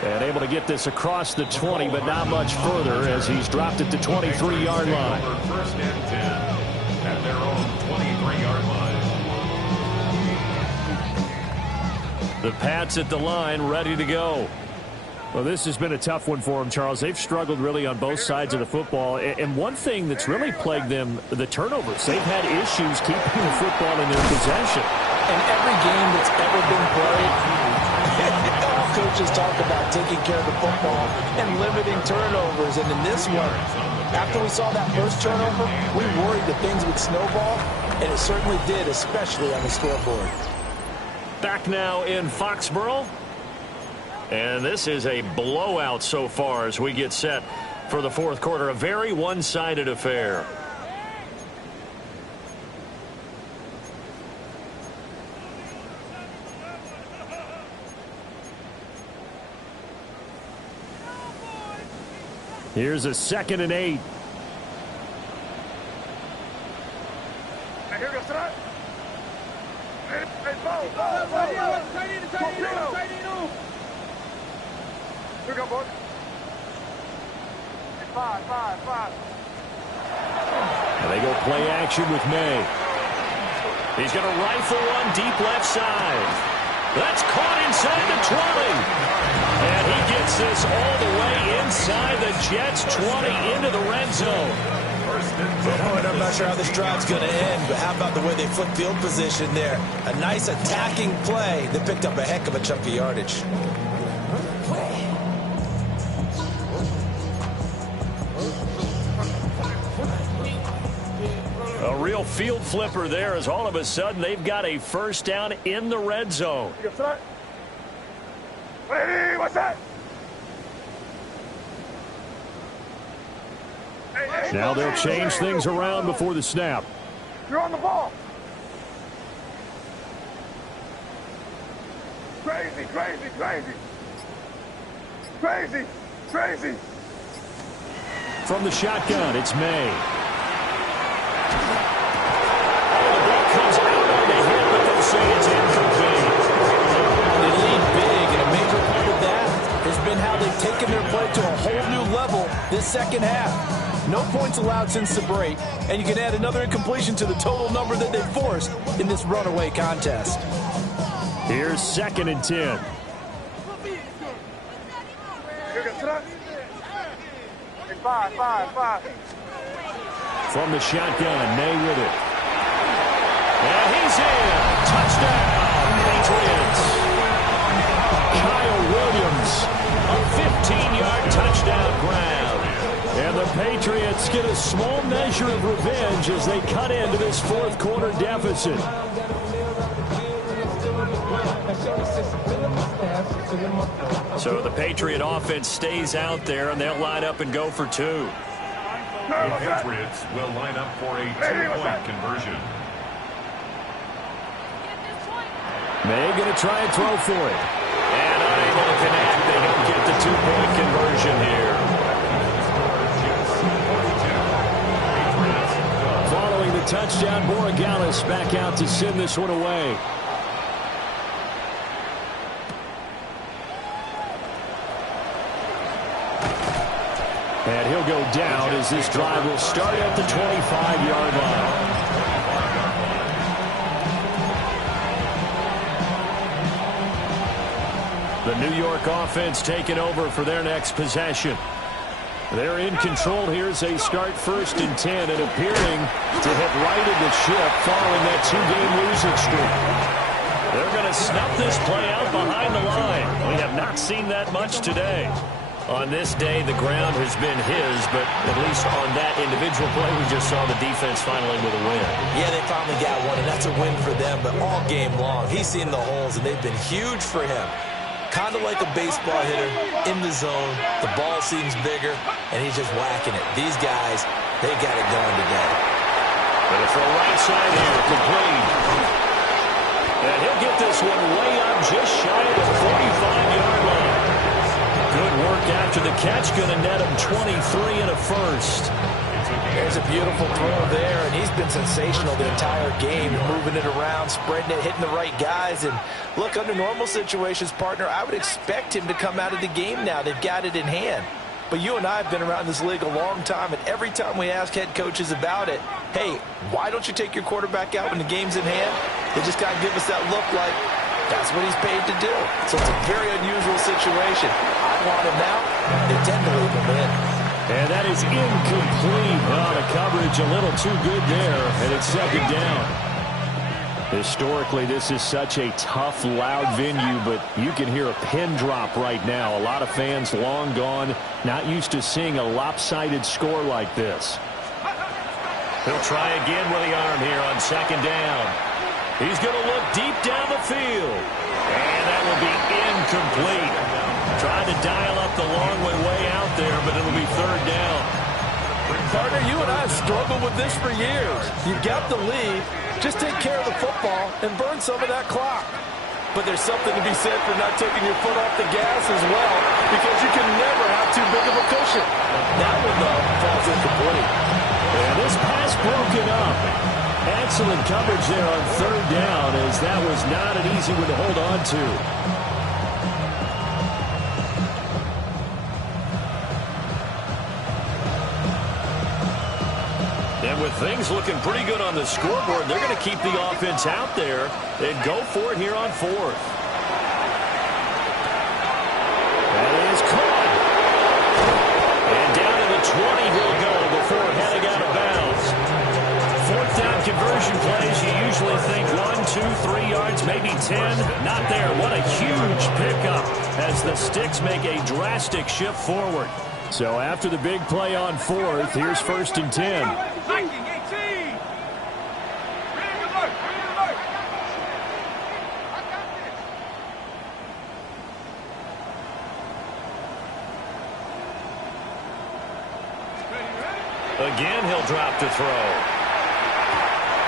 And able to get this across the 20, but not much further as he's dropped it to 23-yard line. First and 10 at their own 23-yard line. The Pats at the line, ready to go. Well, this has been a tough one for them, Charles. They've struggled really on both sides of the football. And one thing that's really plagued them, the turnovers. They've had issues keeping the football in their possession. In every game that's ever been played, all coaches talk about taking care of the football and limiting turnovers. And in this one, after we saw that first turnover, we worried that things would snowball, and it certainly did, especially on the scoreboard. Back now in Foxborough. And this is a blowout so far as we get set for the fourth quarter. A very one-sided affair. Here's a 2nd and 8. Here goes that. Hey, ball. Here we go, boys. 5. And they go play action with May. He's going to rifle one deep left side. That's caught inside the 20. And he gets this all the way inside the Jets 20 into the red zone. And I'm not sure how this drive's going to end, but how about the way they flip field position there? A nice attacking play that picked up a heck of a chunk of yardage. A real field flipper there as all of a sudden they've got a first down in the red zone. Hey, what's that? Now they'll change things around before the snap. You're on the ball. Crazy. From the shotgun, it's May. Comes out on the hit, but they'll say it's incomplete. They lead big, and a major part of that has been how they've taken their play to a whole new level this second half. No points allowed since the break, and you can add another incompletion to the total number that they forced in this runaway contest. Here's 2nd and 10. Hey, 5. From the shotgun, May with it. And he's in. Touchdown, Patriots. Kyle Williams, a 15-yard touchdown grab. And the Patriots get a small measure of revenge as they cut into this fourth quarter deficit. So the Patriot offense stays out there, and they'll line up and go for 2. The Patriots will line up for a 2-point conversion. May going to try and throw for it. And unable to connect. They don't get the 2-point conversion here. Following the touchdown, Borregales back out to send this one away. And he'll go down as this drive will start at the 25-yard line. The New York offense taking over for their next possession. They're in control here as they start 1st and 10 and appearing to have righted the ship following that 2-game losing streak. They're going to snuff this play out behind the line. We have not seen that much today. On this day, the ground has been his, but at least on that individual play, we just saw the defense finally with a win. Yeah, they finally got one, and that's a win for them, but all game long, he's seen the holes, and they've been huge for him. Kind of like a baseball hitter in the zone. The ball seems bigger, and he's just whacking it. These guys, they got it going today. Gonna throw right side here, complete. And he'll get this one way up just shy of the 45-yard line. Good work after the catch. Going to net him 23 and a first. It's a There's a beautiful throw there, and he's been sensational the entire game, moving it around, spreading it, hitting the right guys. And look, under normal situations, partner, I would expect him to come out of the game now. They've got it in hand. But you and I have been around this league a long time, and every time we ask head coaches about it, hey, why don't you take your quarterback out when the game's in hand? They just got to give us that look like that's what he's paid to do. So it's a very unusual situation. I want him out. They tend to leave him in. And that is incomplete. Oh, the coverage a little too good there, and it's second down. Historically, this is such a tough, loud venue, but you can hear a pin drop right now. A lot of fans long gone, not used to seeing a lopsided score like this. He'll try again with the arm here on second down. He's going to look deep down the field. And that will be incomplete. Trying to dial up the long way out there, but it'll be third down. Partner, you and I have struggled with this for years. You've got the lead. Just take care of the football and burn some of that clock. But there's something to be said for not taking your foot off the gas as well, because you can never have too big of a cushion. That one, though, falls incomplete. And this pass broken up. Excellent coverage there on third down, as that was not an easy one to hold on to. And with things looking pretty good on the scoreboard, they're going to keep the offense out there and go for it here on fourth. That is caught. And down to the 20 he'll go before heading out of bounds. Fourth down conversion plays, you usually think 1, 2, 3 yards, maybe 10. Not there. What a huge pickup as the Sticks make a drastic shift forward. So after the big play on fourth, here's first and 10. Again, he'll drop to throw.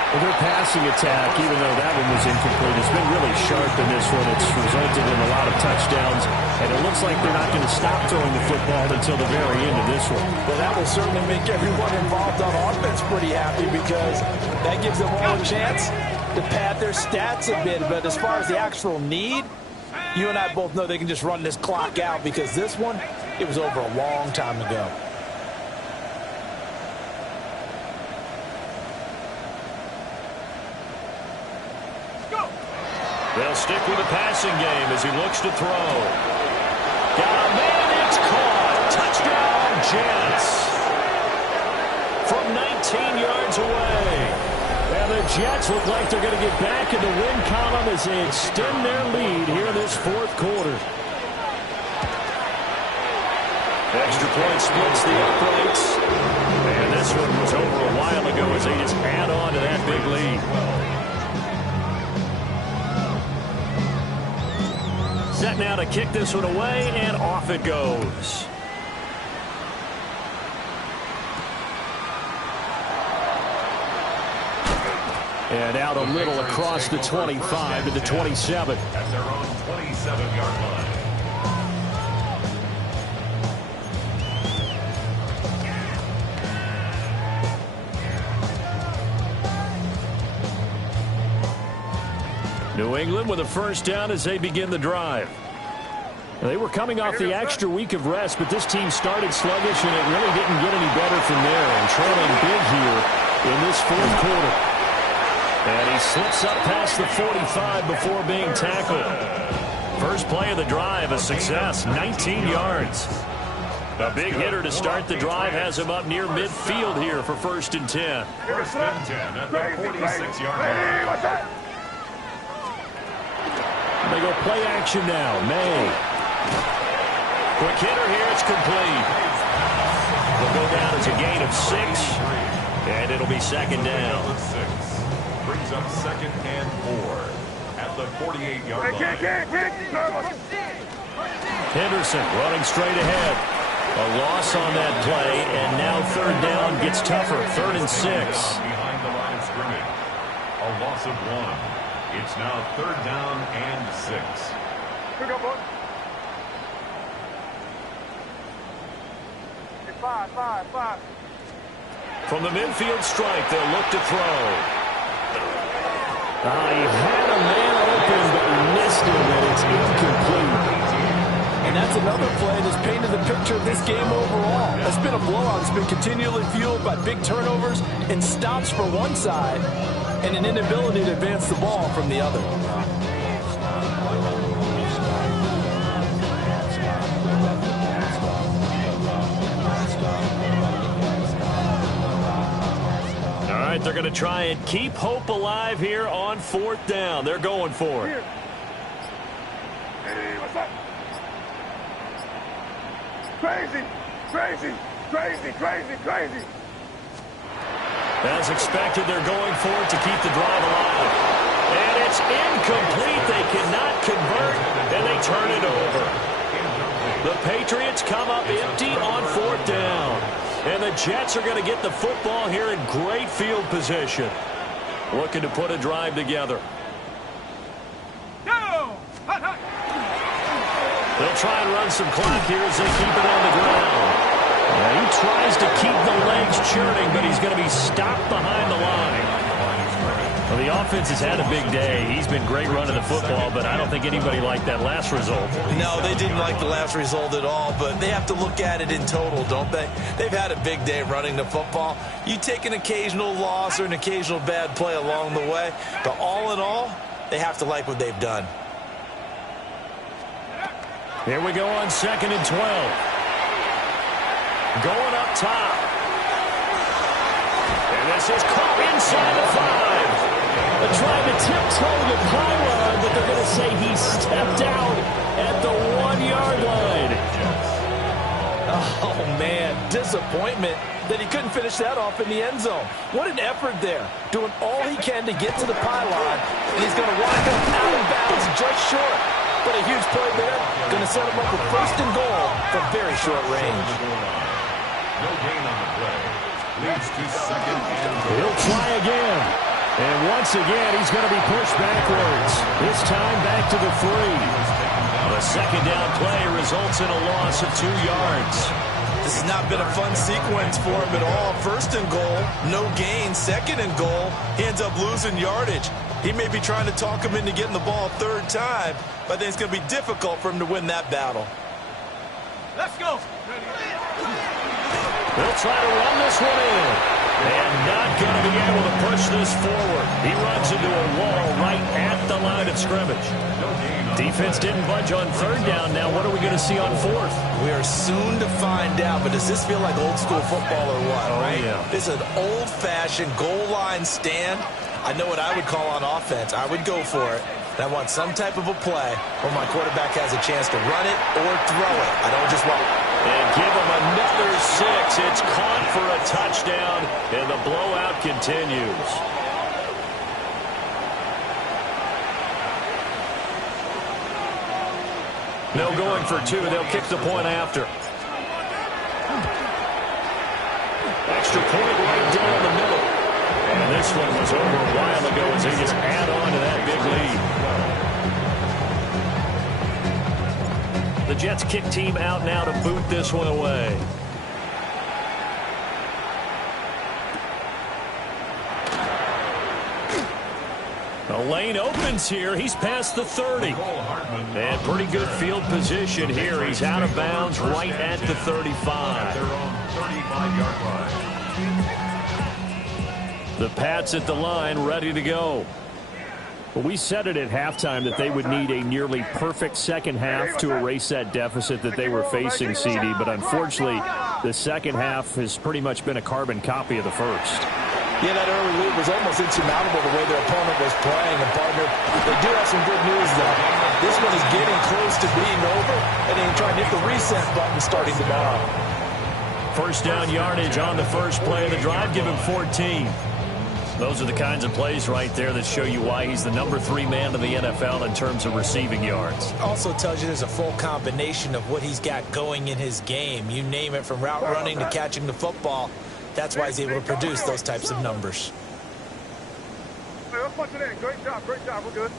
Well, their passing attack, even though that one was incomplete, has been really sharp in this one. It's resulted in a lot of touchdowns, and it looks like they're not going to stop throwing the football until the very end of this one. Well, that will certainly make everyone involved on offense pretty happy, because that gives them all a chance to pad their stats a bit. But as far as the actual need, you and I both know they can just run this clock out, because this one, it was over a long time ago. They'll stick with the passing game as he looks to throw. Got a man, it's caught. Touchdown, Jets. From 19 yards away. And the Jets look like they're going to get back in the win column as they extend their lead here in this fourth quarter. Extra point splits the uprights. And this one was over a while ago as they just add on to that big lead. Set now to kick this one away, and off it goes. And out a little across the 25 to the 27. At their own 27-yard line. New England with a first down as they begin the drive. They were coming off the extra week of rest, but this team started sluggish, and it really didn't get any better from there. And trailing big here in this fourth quarter. And he slips up past the 45 before being tackled. First play of the drive, a success, 19 yards. A big hitter to start the drive has him up near midfield here for first and 10. First and 10 at the 46-yard line. They go play action now. May. Quick hitter here, it's complete. They'll go down as a gain of 6, and it'll be second down. Brings up second and 4 at the 48-yard line. Henderson running straight ahead. A loss on that play, and now third down gets tougher. Third and 6. Behind the line of scrimmage. A loss of 1. It's now third down and 6. Pick up, boy. 5. From the midfield stripe, they'll look to throw. He had a man open, but he missed him, and it's incomplete. And that's another play that's painted the picture of this game overall. It's been a blowout. It's been continually fueled by big turnovers and stops for one side and an inability to advance the ball from the other. All right, they're going to try and keep hope alive here on 4th down. They're going for it. Hey, what's up? Crazy, crazy, crazy, crazy, crazy. As expected, they're going for it to keep the drive alive. And it's incomplete. They cannot convert, and they turn it over. The Patriots come up empty on 4th down. And the Jets are going to get the football here in great field position. Looking to put a drive together. They'll try and run some clock here as they keep it on the ground. He tries to keep the legs churning, but he's going to be stopped behind the line. Well, the offense has had a big day. He's been great running the football, but I don't think anybody liked that last result. No, they didn't like the last result at all, but they have to look at it in total, don't they? They've had a big day running the football. You take an occasional loss or an occasional bad play along the way, but all in all, they have to like what they've done. Here we go on 2nd and 12. Going up top. And this is caught inside the 5. They're trying to tiptoe the pylon, but they're going to say he stepped out at the 1-yard line. Oh, man, disappointment that he couldn't finish that off in the end zone. What an effort there, doing all he can to get to the pylon, and he's going to wind up out of bounds just short. But a huge play there, going to set him up with 1st and goal from very short range. No gain on the play. Leads to 2nd and goal. He'll try again. And once again, he's going to be pushed backwards. This time back to the 3. The 2nd down play results in a loss of 2 yards. This has not been a fun sequence for him at all. 1st and goal, no gain. 2nd and goal, he ends up losing yardage. He may be trying to talk him into getting the ball 3rd time, but I think it's going to be difficult for him to win that battle. Let's go. They'll try to run this one in. And not going to be able to push this forward. He runs into a wall right at the line of scrimmage. Defense didn't budge on 3rd down. Now what are we going to see on 4th? We are soon to find out, but does this feel like old school football or what, right? Yeah. This is an old-fashioned goal line stand. I know what I would call on offense. I would go for it. And I want some type of a play where my quarterback has a chance to run it or throw it. I don't just want... And give him another 6. It's caught for a touchdown, and the blowout continues. No going for 2. They'll kick the point after. Extra point right down the middle. And this one was over a while ago as they just add on to that big lead. The Jets kick team out now to boot this one away. The lane opens here. He's past the 30. And pretty good field position here. He's out of bounds right at the 35. The Pats at the line, ready to go. Well, we said it at halftime that they would need a nearly perfect second half to erase that deficit that they were facing, CD. But unfortunately, the second half has pretty much been a carbon copy of the first. Yeah, that early lead was almost insurmountable the way their opponent was playing. And, partner, they do have some good news, though. This one is getting close to being over, and they try to hit the reset button starting tomorrow. First down yardage on the first play of the drive. Give him 14. Those are the kinds of plays right there that show you why he's the number 3 man in the NFL in terms of receiving yards. Also tells you there's a full combination of what he's got going in his game. You name it, from route running to catching the football. That's why he's able to produce those types of numbers. Hey, let's punch it in. Great job, we're good.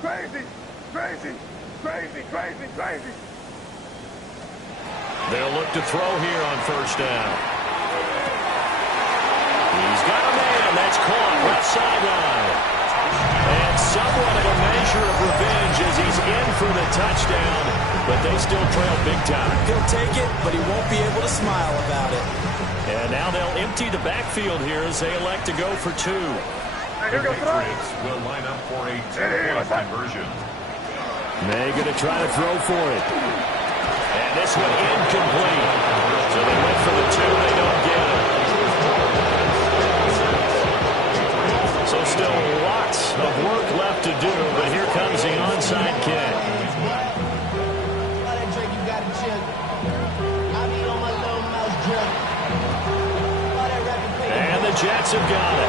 Crazy, crazy, crazy, crazy, crazy. They'll look to throw here on first down. He's got a man. That's caught. Left sideline. And somewhat of a measure of revenge as he's in for the touchdown, but they still trail big time. He'll take it, but he won't be able to smile about it. And now they'll empty the backfield here as they elect to go for 2. The Patriots will line up for a 10-point conversion. They're going to try to throw for it. And this one incomplete. So they went for the 2. They don't get it. So still lots of work left to do, but here comes the onside kick. And the Jets have got it.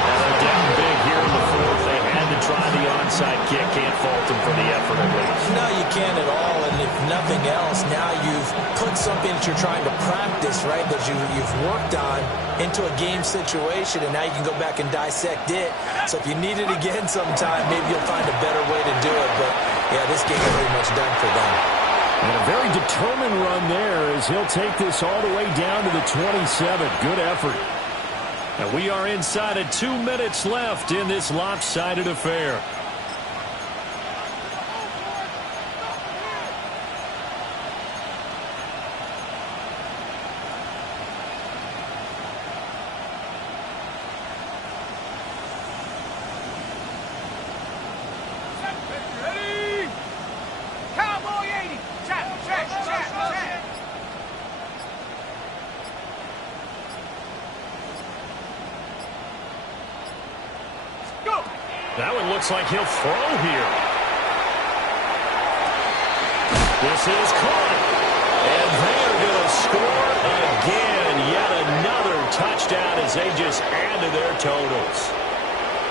And they're down big here in the 4th. They had to try the onside kick. Can't fault them for the effort at least. No, you can't at all. And if nothing else, now you've put something that you're trying to practice, right, that you've worked on into a game situation, and now you can go back and dissect it. So if you need it again sometime, maybe you'll find a better way to do it. But, yeah, this game is pretty much done for them. And a very determined run there as he'll take this all the way down to the 27. Good effort. And we are inside of 2 minutes left in this lopsided affair. That one looks like he'll throw here. This is caught. And they're going to score again. Yet another touchdown as they just add to their totals.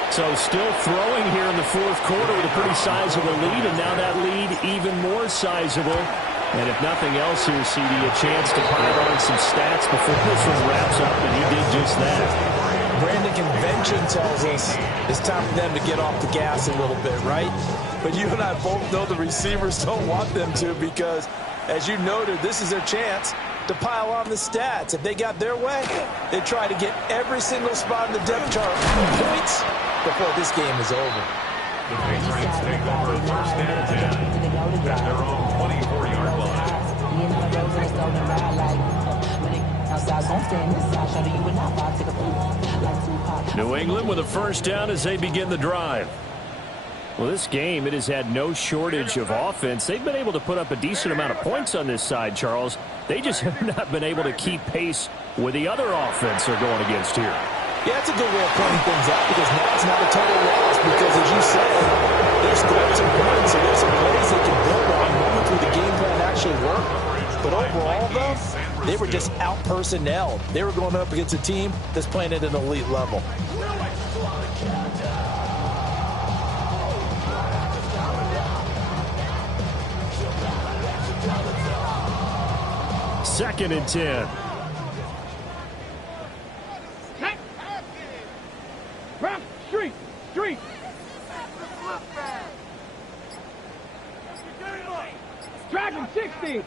So still throwing here in the 4th quarter with a pretty sizable lead, and now that lead even more sizable. And if nothing else here, CD, a chance to pile on some stats before this one wraps up, and he did just that. Brandon, convention tells us it's time for them to get off the gas a little bit, right? But you and I both know the receivers don't want them to because, as you noted, this is their chance to pile on the stats. If they got their way, they try to get every single spot in the depth chart points before this game is over. The Patriots take over 1st and 10 at their own 24-yard line. New England with a first down as they begin the drive. Well, this game, it has had no shortage of offense. They've been able to put up a decent amount of points on this side, Charles. They just have not been able to keep pace with the other offense they're going against here. Yeah, that's a good way of pointing things out because now it's not a total loss because, as you said, there's scored some points and there's some plays they can build on moments where the game plan actually worked. But overall, though, they were just out-personnelled. They were going up against a team that's playing at an elite level. Second and 10. Street. Dragon 60.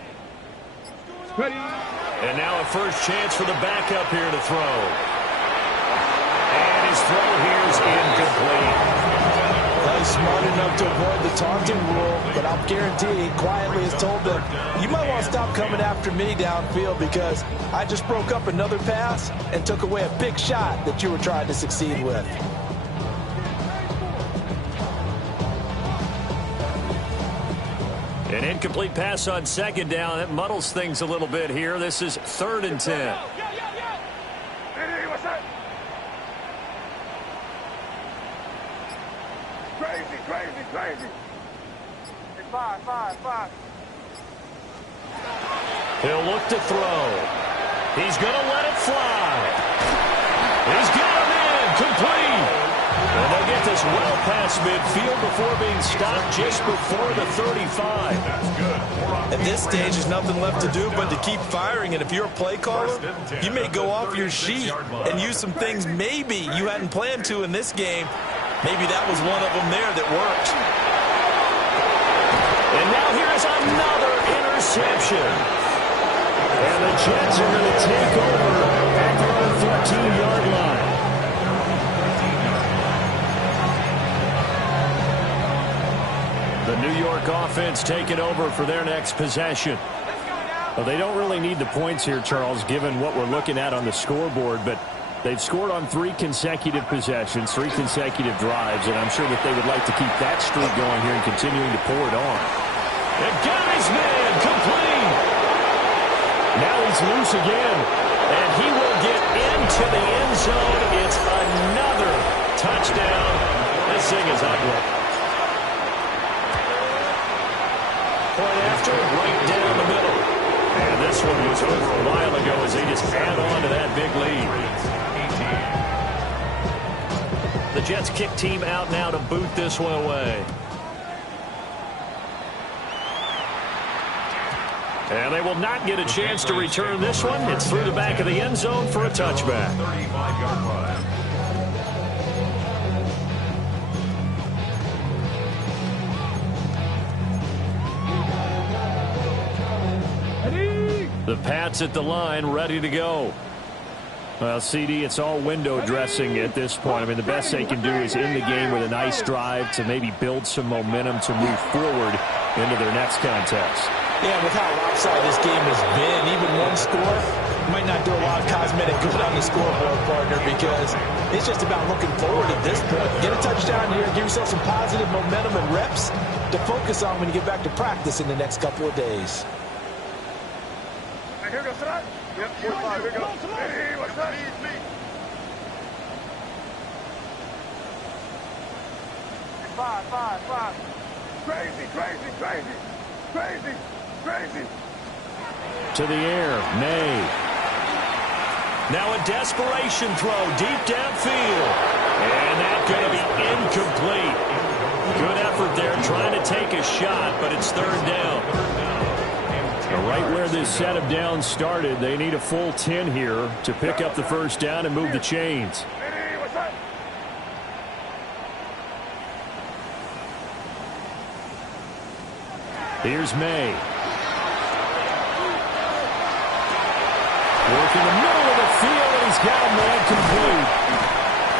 Ready. And now a first chance for the backup here to throw. And his throw here is incomplete. Well, he's smart enough to avoid the taunting rule, but I'll guarantee he quietly has told them, you might want to stop coming after me downfield because I just broke up another pass and took away a big shot that you were trying to succeed with. An incomplete pass on second down. That muddles things a little bit here. This is 3rd and 10. Hey, what's that? Crazy. Hey, five. He'll look to throw. He's going to let it fly. He's got him in. Complete. And they'll get this well past midfield before being stopped just before the 35. That's good. At this stage, there's nothing left to do but to keep firing. And if you're a play caller, you may go off your sheet and use some things maybe you hadn't planned to in this game. Maybe that was one of them there that worked. And now here's another interception. And the Jets are going to take over at their own 14-yard line. The New York offense taking over for their next possession. Well, they don't really need the points here, Charles, given what we're looking at on the scoreboard, but they've scored on 3 consecutive possessions, 3 consecutive drives, and I'm sure that they would like to keep that streak going here and continuing to pour it on. And got his man complete. Now he's loose again, and he will get into the end zone. It's another touchdown. This thing is ugly. Point after, right down the middle. And this one was over a while ago as they just add on to that big lead. The Jets kick team out now to boot this one away. And they will not get a chance to return this one. It's through the back of the end zone for a touchback. 35-yard run. The Pats at the line, ready to go. Well, CD, it's all window dressing at this point. I mean, the best they can do is in the game with a nice drive to maybe build some momentum to move forward into their next contest. Yeah, with how lopsided this game has been, even one score might not do a lot of cosmetic good on the scoreboard, partner, because it's just about looking forward at this point. Get a touchdown here, give yourself some positive momentum and reps to focus on when you get back to practice in the next couple of days. Here we go, Sadat. Yep, 45, here we go. Hey, what's that? Five. Crazy. To the air, May. Now a desperation throw deep downfield. And that's going to be incomplete. Good effort there trying to take a shot, but it's third down. Right where this set of downs started, they need a full 10 here to pick up the first down and move the chains. Hey, what's that? Here's May. Working the middle of the field, and he's got a man complete.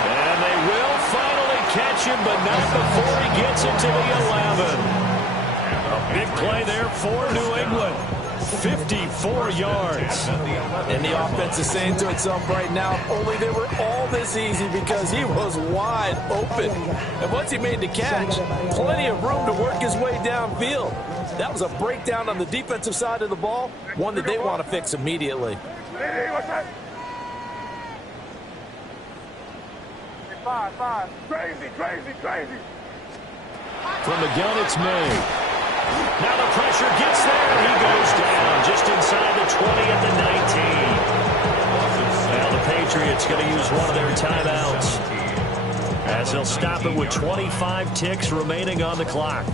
And they will finally catch him, but not before he gets into the 11. A big play there for New England. 54 yards. And the offense is saying to itself right now, only they were all this easy because he was wide open. And once he made the catch, plenty of room to work his way downfield. That was a breakdown on the defensive side of the ball, one that they want to fix immediately. Hey, what's that? Five. Crazy. From the gun, it's May. Now the pressure gets there. He goes down just inside the 20 at the 19. Now the Patriots going to use one of their timeouts as they'll stop it with 25 ticks remaining on the clock.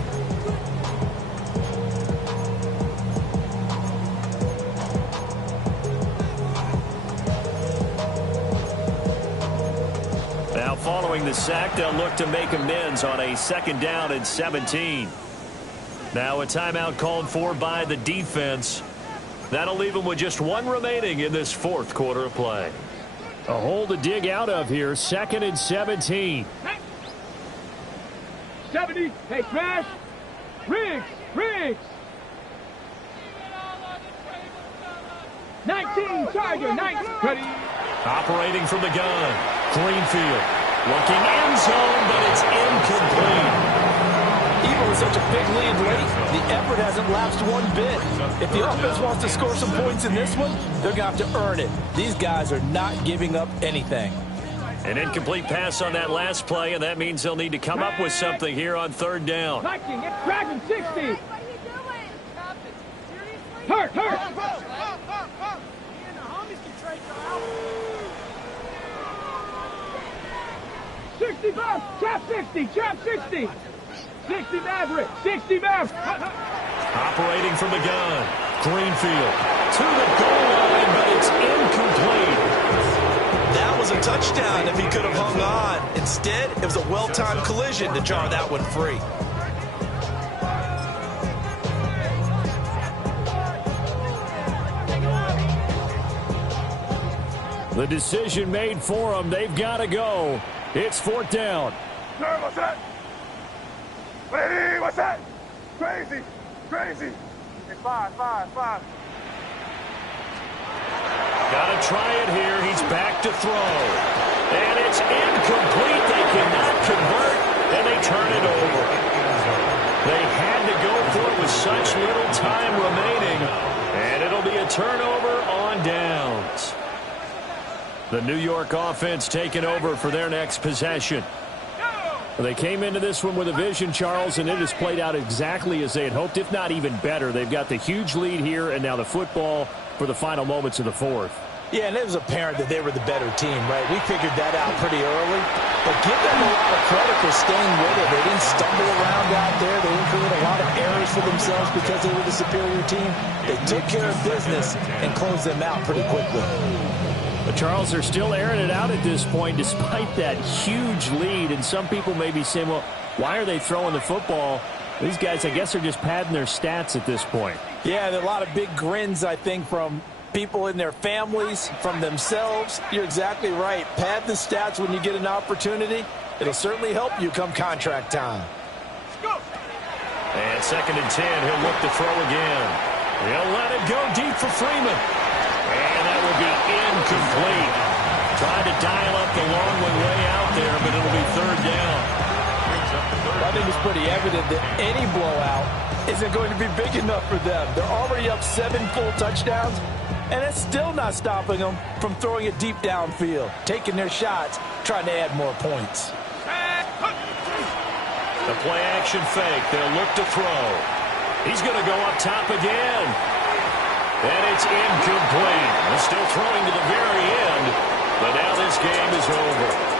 Now following the sack, they'll look to make amends on a 2nd down and 17. Now a timeout called for by the defense. That'll leave them with just 1 remaining in this 4th quarter of play. A hole to dig out of here. 2nd and 17. 70. Hey, smash. Riggs. 19. Tiger. 19. Ready. Operating from the gun. Greenfield. Looking end zone, but it's incomplete. Even with such a big lead late, the effort hasn't lapsed one bit. If the offense wants to score some points in this one, they're going to have to earn it. These guys are not giving up anything. An incomplete pass on that last play, and that means they'll need to come up with something here on 3rd down. Viking, it's Dragon 60. Hurt. 65, trap 60. 60 Maverick. Operating from the gun. Greenfield to the goal line, but it's incomplete. That was a touchdown if he could have hung on. Instead, it was a well-timed collision to jar that one free. The decision made for them. They've got to go. It's 4th down. What's that? What's that? Crazy. Hey, five. Got to try it here. He's back to throw. And it's incomplete. They cannot convert, and they turn it over. They had to go for it with such little time remaining, and it'll be a turnover on downs. The New York offense taking over for their next possession. They came into this one with a vision, Charles, and it has played out exactly as they had hoped, if not even better. They've got the huge lead here, and now the football for the final moments of the 4th. Yeah, and it was apparent that they were the better team, right? We figured that out pretty early. But give them a lot of credit for staying with it. They didn't stumble around out there. They didn't create a lot of errors for themselves because they were the superior team. They took care of business and closed them out pretty quickly. But Charles, they're still airing it out at this point despite that huge lead. And some people may be saying, well, why are they throwing the football? These guys, I guess, are just padding their stats at this point. Yeah, there are a lot of big grins, I think, from people in their families, from themselves. You're exactly right. Pad the stats when you get an opportunity. It'll certainly help you come contract time. And 2nd and 10, he'll look to throw again. He'll let it go deep for Freeman. And that will be incomplete. Trying to dial up the long one way out there, but it'll be 3rd down. I think it's pretty evident that any blowout isn't going to be big enough for them. They're already up 7 full touchdowns, and it's still not stopping them from throwing it deep downfield, taking their shots, trying to add more points. The play action fake. They'll look to throw. He's going to go up top again. And it's incomplete. Still throwing to the very end, but now this game is over.